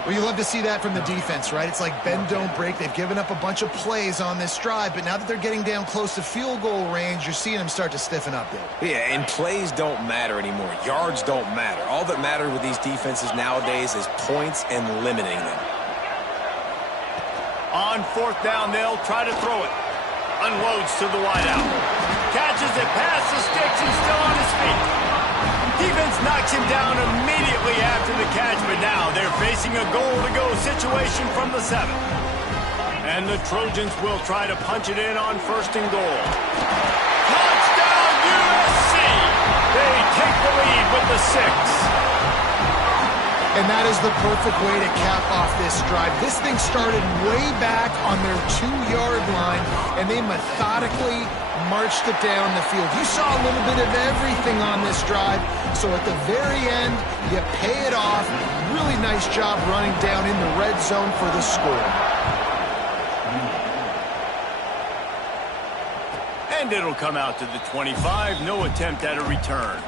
Well, you love to see that from the defense, right? It's like bend, don't break. They've given up a bunch of plays on this drive, but now that they're getting down close to field goal range, you're seeing them start to stiffen up there. Yeah, and plays don't matter anymore. Yards don't matter. All that matters with these defenses nowadays is points and limiting them. On 4th down, they'll try to throw it. Unloads to the wideout. Catches it past the sticks. He's still on his feet. Defense knocks him down immediately after the catch, but now they're facing a goal-to-go situation from the 7. And the Trojans will try to punch it in on 1st and goal. Touchdown, USC! They take the lead with the 6. And that is the perfect way to cap off this drive. This thing started way back on their 2-yard line, and they methodically marched it down the field. You saw a little bit of everything on this drive, so at the very end, you pay it off. Really nice job running down in the red zone for the score. And it'll come out to the 25. No attempt at a return.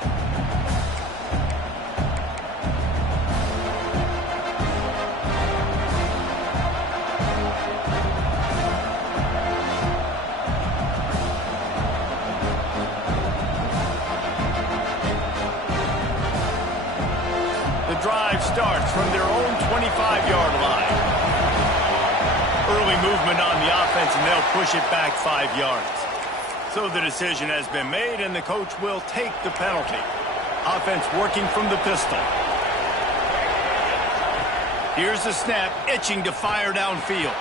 Drive starts from their own 25-yard line. Early movement on the offense, and they'll push it back 5 yards. So the decision has been made, and the coach will take the penalty. Offense working from the pistol. Here's the snap, itching to fire downfield.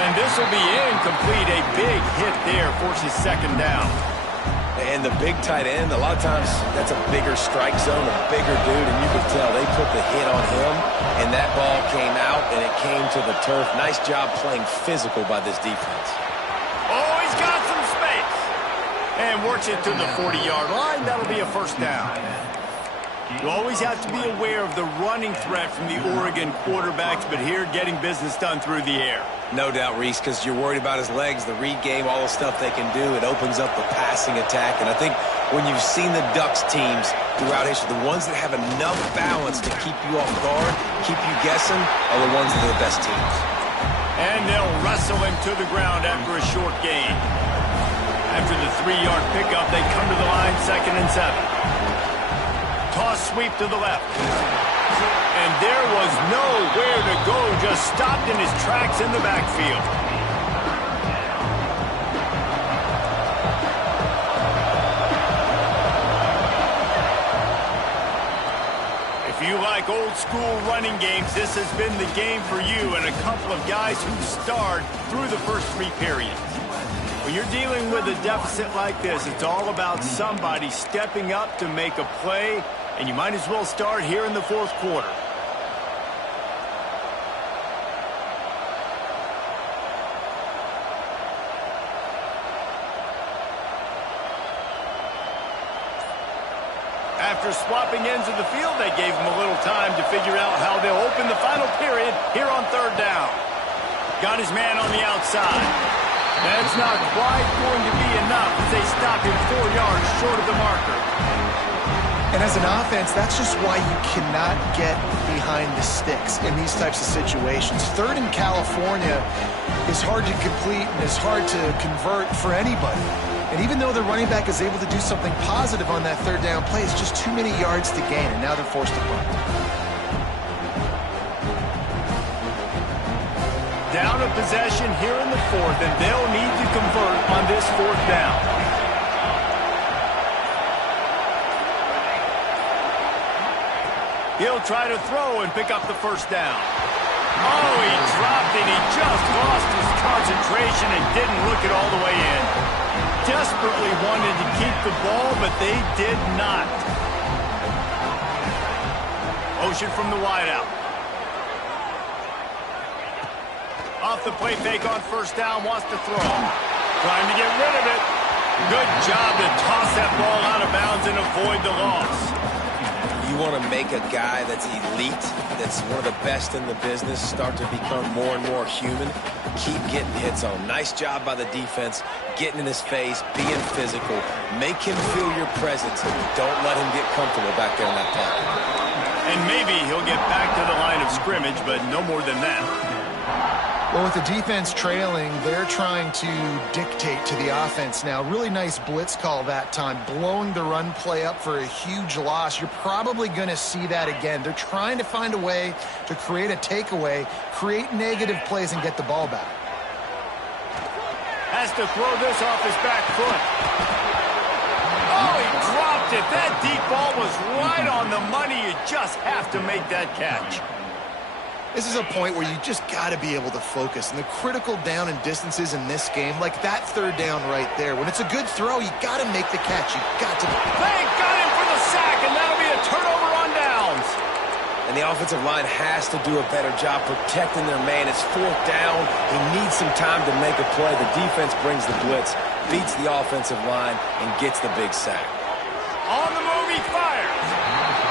And this will be incomplete. A big hit there, forces second down. And the big tight end, a lot of times that's a bigger strike zone, a bigger dude, and you could tell they put the hit on him, and that ball came out, and it came to the turf. Nice job playing physical by this defense. Oh, he's got some space. And works it to the 40-yard line. That'll be a first down. You always have to be aware of the running threat from the Oregon quarterbacks, but here getting business done through the air. No doubt, Reese, because you're worried about his legs, the read game, all the stuff they can do. It opens up the passing attack. And I think when you've seen the Ducks teams throughout history, the ones that have enough balance to keep you off guard, keep you guessing, are the ones that are the best teams. And they'll wrestle him to the ground after a short gain. After the 3-yard pickup, they come to the line, 2nd and 7. Toss sweep to the left. And there was nowhere to go, just stopped in his tracks in the backfield. If you like old school running games, this has been the game for you and a couple of guys who starred through the first 3 periods. When you're dealing with a deficit like this, it's all about somebody stepping up to make a play, and you might as well start here in the 4th quarter. After swapping ends of the field, they gave him a little time to figure out how they'll open the final period here on 3rd down. Got his man on the outside. That's not quite going to be enough as they stop him 4 yards short of the marker. And as an offense, that's just why you cannot get behind the sticks in these types of situations. 3rd in California is hard to complete and is hard to convert for anybody. And even though the running back is able to do something positive on that 3rd down play, it's just too many yards to gain, and now they're forced to punt. Down a possession here in the 4th, and they'll need to convert on this 4th down. He'll try to throw and pick up the 1st down. Oh, he dropped it. He just lost his concentration and didn't look it all the way in. Desperately wanted to keep the ball, but they did not. Motion from the wideout. Off the play fake on 1st down, wants to throw. Trying to get rid of it. Good job to toss that ball out of bounds and avoid the loss. You want to make a guy that's elite, that's one of the best in the business, start to become more and more human. Keep getting hits on. Nice job by the defense, getting in his face, being physical. Make him feel your presence. Don't let him get comfortable back there in that pocket. And maybe he'll get back to the line of scrimmage, but no more than that. Well, with the defense trailing, they're trying to dictate to the offense now. Really nice blitz call that time, blowing the run play up for a huge loss. You're probably going to see that again. They're trying to find a way to create a takeaway, create negative plays, and get the ball back. Has to throw this off his back foot. Oh, he dropped it. That deep ball was right on the money. You just have to make that catch. This is a point where you just got to be able to focus. And the critical down and distances in this game, like that third down right there, when it's a good throw, you got to make the catch. You got to. They got him for the sack, and that'll be a turnover on downs. And the offensive line has to do a better job protecting their man. It's fourth down. He needs some time to make a play. The defense brings the blitz, beats the offensive line, and gets the big sack. On the move, he fires.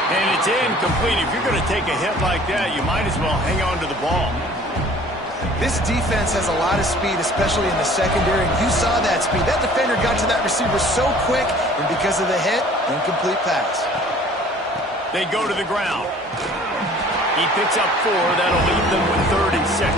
And it's incomplete. If you're going to take a hit like that, you might as well hang on to the ball. This defense has a lot of speed, especially in the secondary, and you saw that speed. That defender got to that receiver so quick, and because of the hit, incomplete pass. They go to the ground. He picks up 4. That'll leave them with 3rd and 6.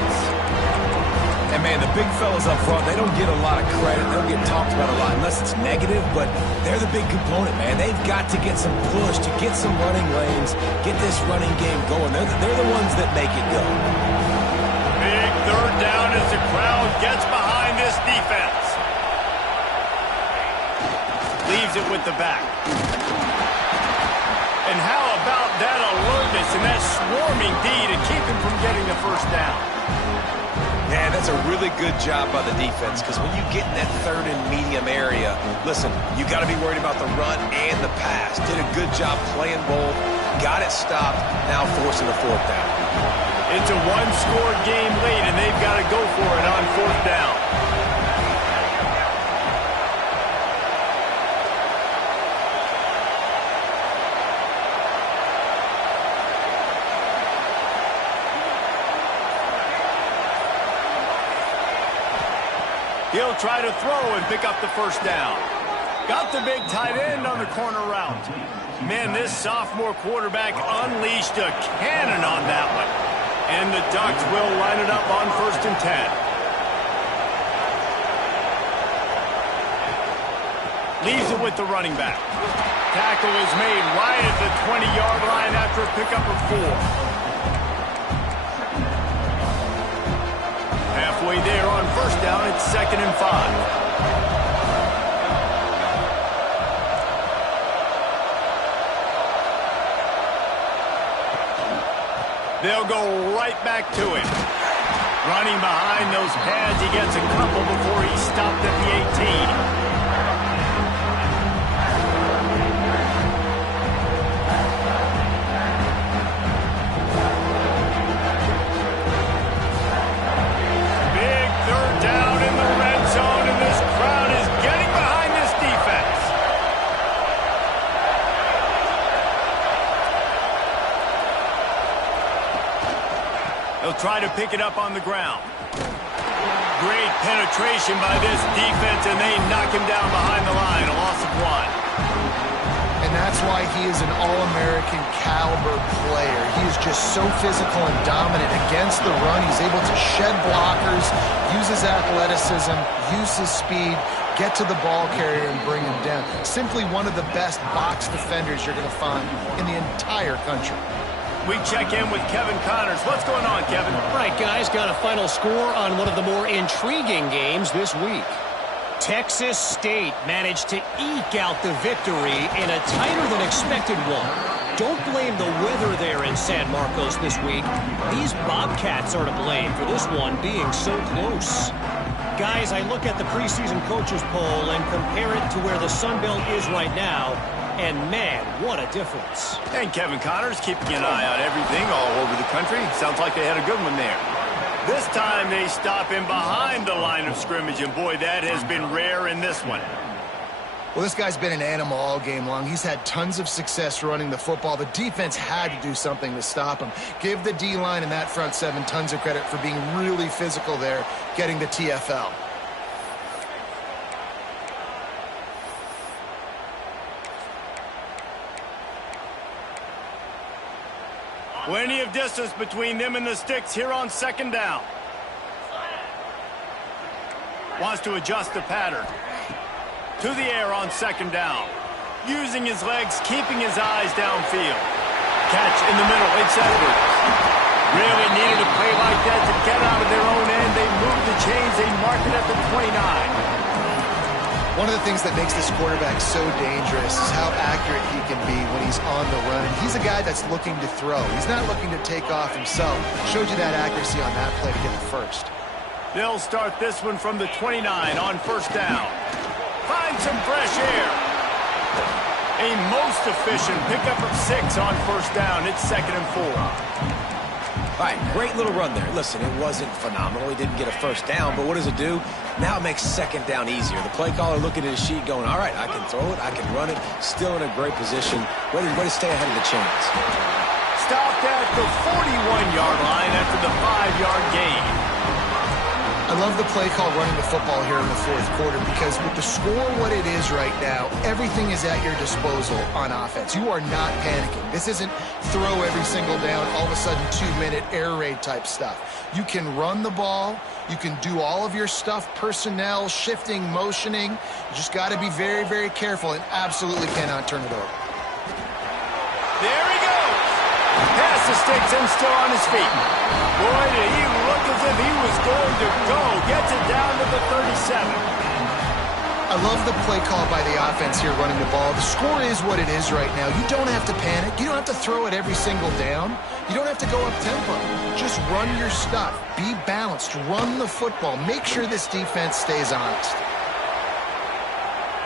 And, man, the big fellas up front, they don't get a lot of credit. They don't get talked about a lot unless it's negative, but they're the big component, man. They've got to get some push, to get some running lanes, get this running game going. They're the ones that make it go. Big 3rd down as the crowd gets behind this defense. Leaves it with the back. And how about that alertness and that swarming D to keep him from getting the first down? Man, that's a really good job by the defense, because when you get in that 3rd and medium area, listen, you got to be worried about the run and the pass. Did a good job playing both, got it stopped, now forcing a 4th down. It's a 1-score game lead, and they've got to go for it on 4th down. He'll try to throw and pick up the first down. Got the big tight end on the corner route. Man, this sophomore quarterback unleashed a cannon on that one. And the Ducks will line it up on 1st and 10. Leaves it with the running back. Tackle is made right at the 20-yard line after a pickup of 4. Halfway there on 1st down, it's 2nd and 5. They'll go right back to him. Running behind those pads, he gets a couple before he's stopped at the 18. They'll try to pick it up on the ground. Great penetration by this defense, and they knock him down behind the line. A loss of 1. And that's why he is an All-American caliber player. He is just so physical and dominant against the run. He's able to shed blockers, use his athleticism, use his speed, get to the ball carrier and bring him down. Simply one of the best box defenders you're going to find in the entire country. We check in with Kevin Connors. What's going on, Kevin? Right, guys, got a final score on one of the more intriguing games this week. Texas State managed to eke out the victory in a tighter than expected one. Don't blame the weather there in San Marcos this week. These Bobcats are to blame for this one being so close. Guys, I look at the preseason coaches poll and compare it to where the Sun Belt is right now, and man, what a difference. And Kevin Connors keeping an eye on everything all over the country. Sounds like they had a good one there. This time they stop him behind the line of scrimmage, and boy, that has been rare in this one. Well, this guy's been an animal all game long. He's had tons of success running the football. The defense had to do something to stop him. Give the D-line and that front seven tons of credit for being really physical there, getting the TFL. Plenty of distance between them and the sticks here on 2nd down. Wants to adjust the pattern. To the air on 2nd down. Using his legs, keeping his eyes downfield. Catch in the middle. It's Edwards. Really needed a play like that to get out of their own end. They move the chains. They mark it at the 29. One of the things that makes this quarterback so dangerous is how accurate he can be when he's on the run. He's a guy that's looking to throw. He's not looking to take off himself. Showed you that accuracy on that play to get the first. They'll start this one from the 29 on first down. Find some fresh air. A most efficient pickup of 6 on first down. It's 2nd and 4. All right, great little run there. Listen, it wasn't phenomenal. He didn't get a first down, but what does it do? Now it makes second down easier. The play caller looking at his sheet going, all right, I can throw it, I can run it, still in a great position, ready to stay ahead of the chains. Stopped at the 41-yard line after the 5-yard gain. I love the play call running the football here in the fourth quarter because with the score what it is right now, everything is at your disposal on offense. You are not panicking. This isn't throw every single down, all of a sudden 2-minute air raid type stuff. You can run the ball. You can do all of your stuff, personnel, shifting, motioning. You just got to be very, very careful and absolutely cannot turn it over. There he goes. Pass the sticks and still on his feet. Boy, did he look as if he was going to go. Gets it down to the 37. I love the play call by the offense here running the ball. The score is what it is right now. You don't have to panic. You don't have to throw it every single down. You don't have to go up tempo. Just run your stuff. Be balanced. Run the football. Make sure this defense stays honest.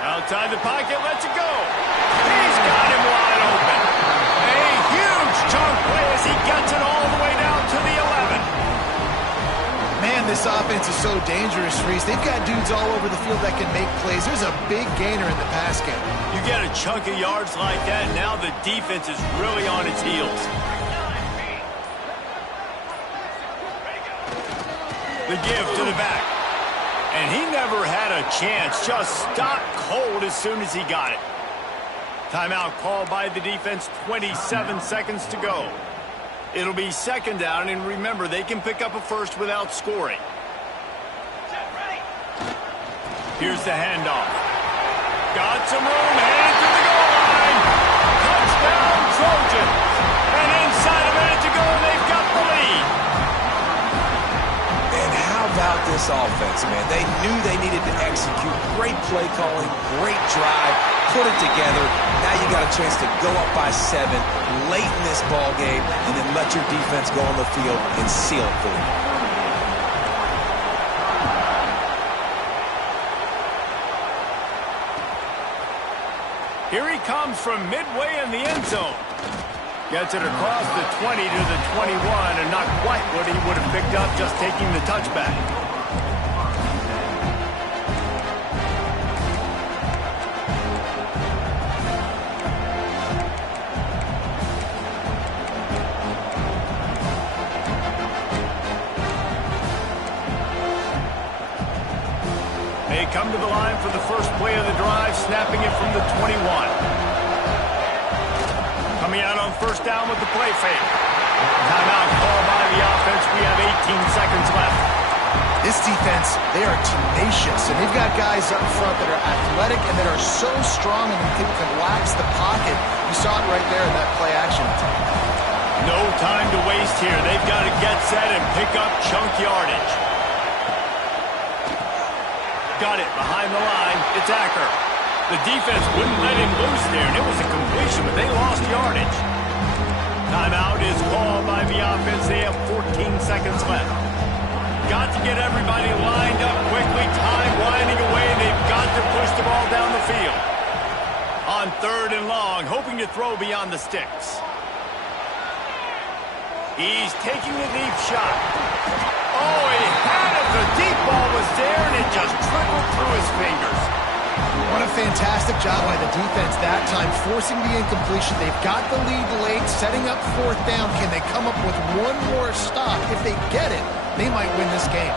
Outside the pocket, lets it go. He's got him wide open. A huge chunk play as he gets it all the way down to the 11. Man, this offense is so dangerous, Reese. They've got dudes all over the field that can make plays. There's a big gainer in the pass game. You get a chunk of yards like that, and now the defense is really on its heels. The give to the back. And he never had a chance. Just stopped cold as soon as he got it. Timeout called by the defense, 27 seconds to go. It'll be second down, and remember, they can pick up a first without scoring. Here's the handoff. Got some room, headed to the goal line. Touchdown, Trojans. And inside a minute to go, they've got the lead. And how about this offense, man? They knew they needed to execute. Great play calling, great drive, put it together. Now you got a chance to go up by 7 late in this ball game and then let your defense go on the field and seal it for you. Here he comes from midway in the end zone. Gets it across the 20 to the 21, and not quite what he would have picked up just taking the touchback. They come to the line for the first play of the drive, snapping it from the 21. Coming out on first down with the play fake. Timeout called by the offense. We have 18 seconds left. This defense, they are tenacious, and they've got guys up front that are athletic and that are so strong and can collapse the pocket. You saw it right there in that play action. No time to waste here. They've got to get set and pick up chunk yardage. Got it behind the line. It's Acker. The defense wouldn't let him loose there, and it was a completion, but they lost yardage. Timeout is called by the offense. They have 14 seconds left. Got to get everybody lined up quickly. Time winding away, and they've got to push the ball down the field. On third and long, hoping to throw beyond the sticks. He's taking a deep shot. Oh, he had it. The deep ball was there, and it just trickled through his fingers. What a fantastic job by the defense that time, forcing the incompletion. They've got the lead late, setting up fourth down. Can they come up with one more stop? If they get it, they might win this game.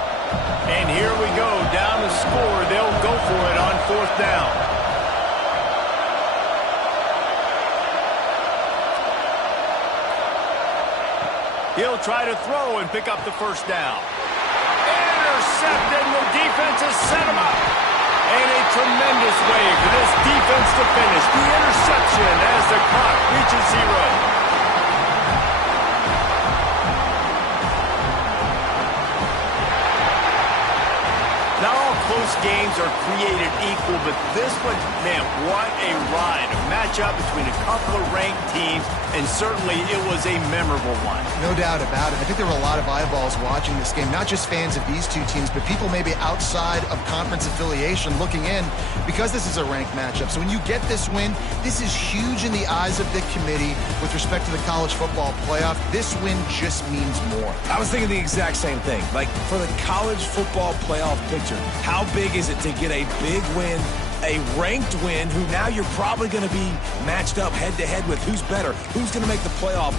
And here we go, down to score. They'll go for it on fourth down. He'll try to throw and pick up the first down. Intercepted, and the defense has set him up. And a tremendous way for this defense to finish. The interception as the clock reaches 0. Now all close games games are created equal, but this one, man, what a ride. A matchup between a couple of ranked teams, and certainly it was a memorable one. No doubt about it. I think there were a lot of eyeballs watching this game, not just fans of these two teams, but people maybe outside of conference affiliation looking in because this is a ranked matchup. So when you get this win, this is huge in the eyes of the committee with respect to the college football playoff. This win just means more. I was thinking the exact same thing. Like, for the college football playoff picture, how big is it to get a big win, a ranked win, who now you're probably going to be matched up head-to-head with who's better, who's going to make the playoff.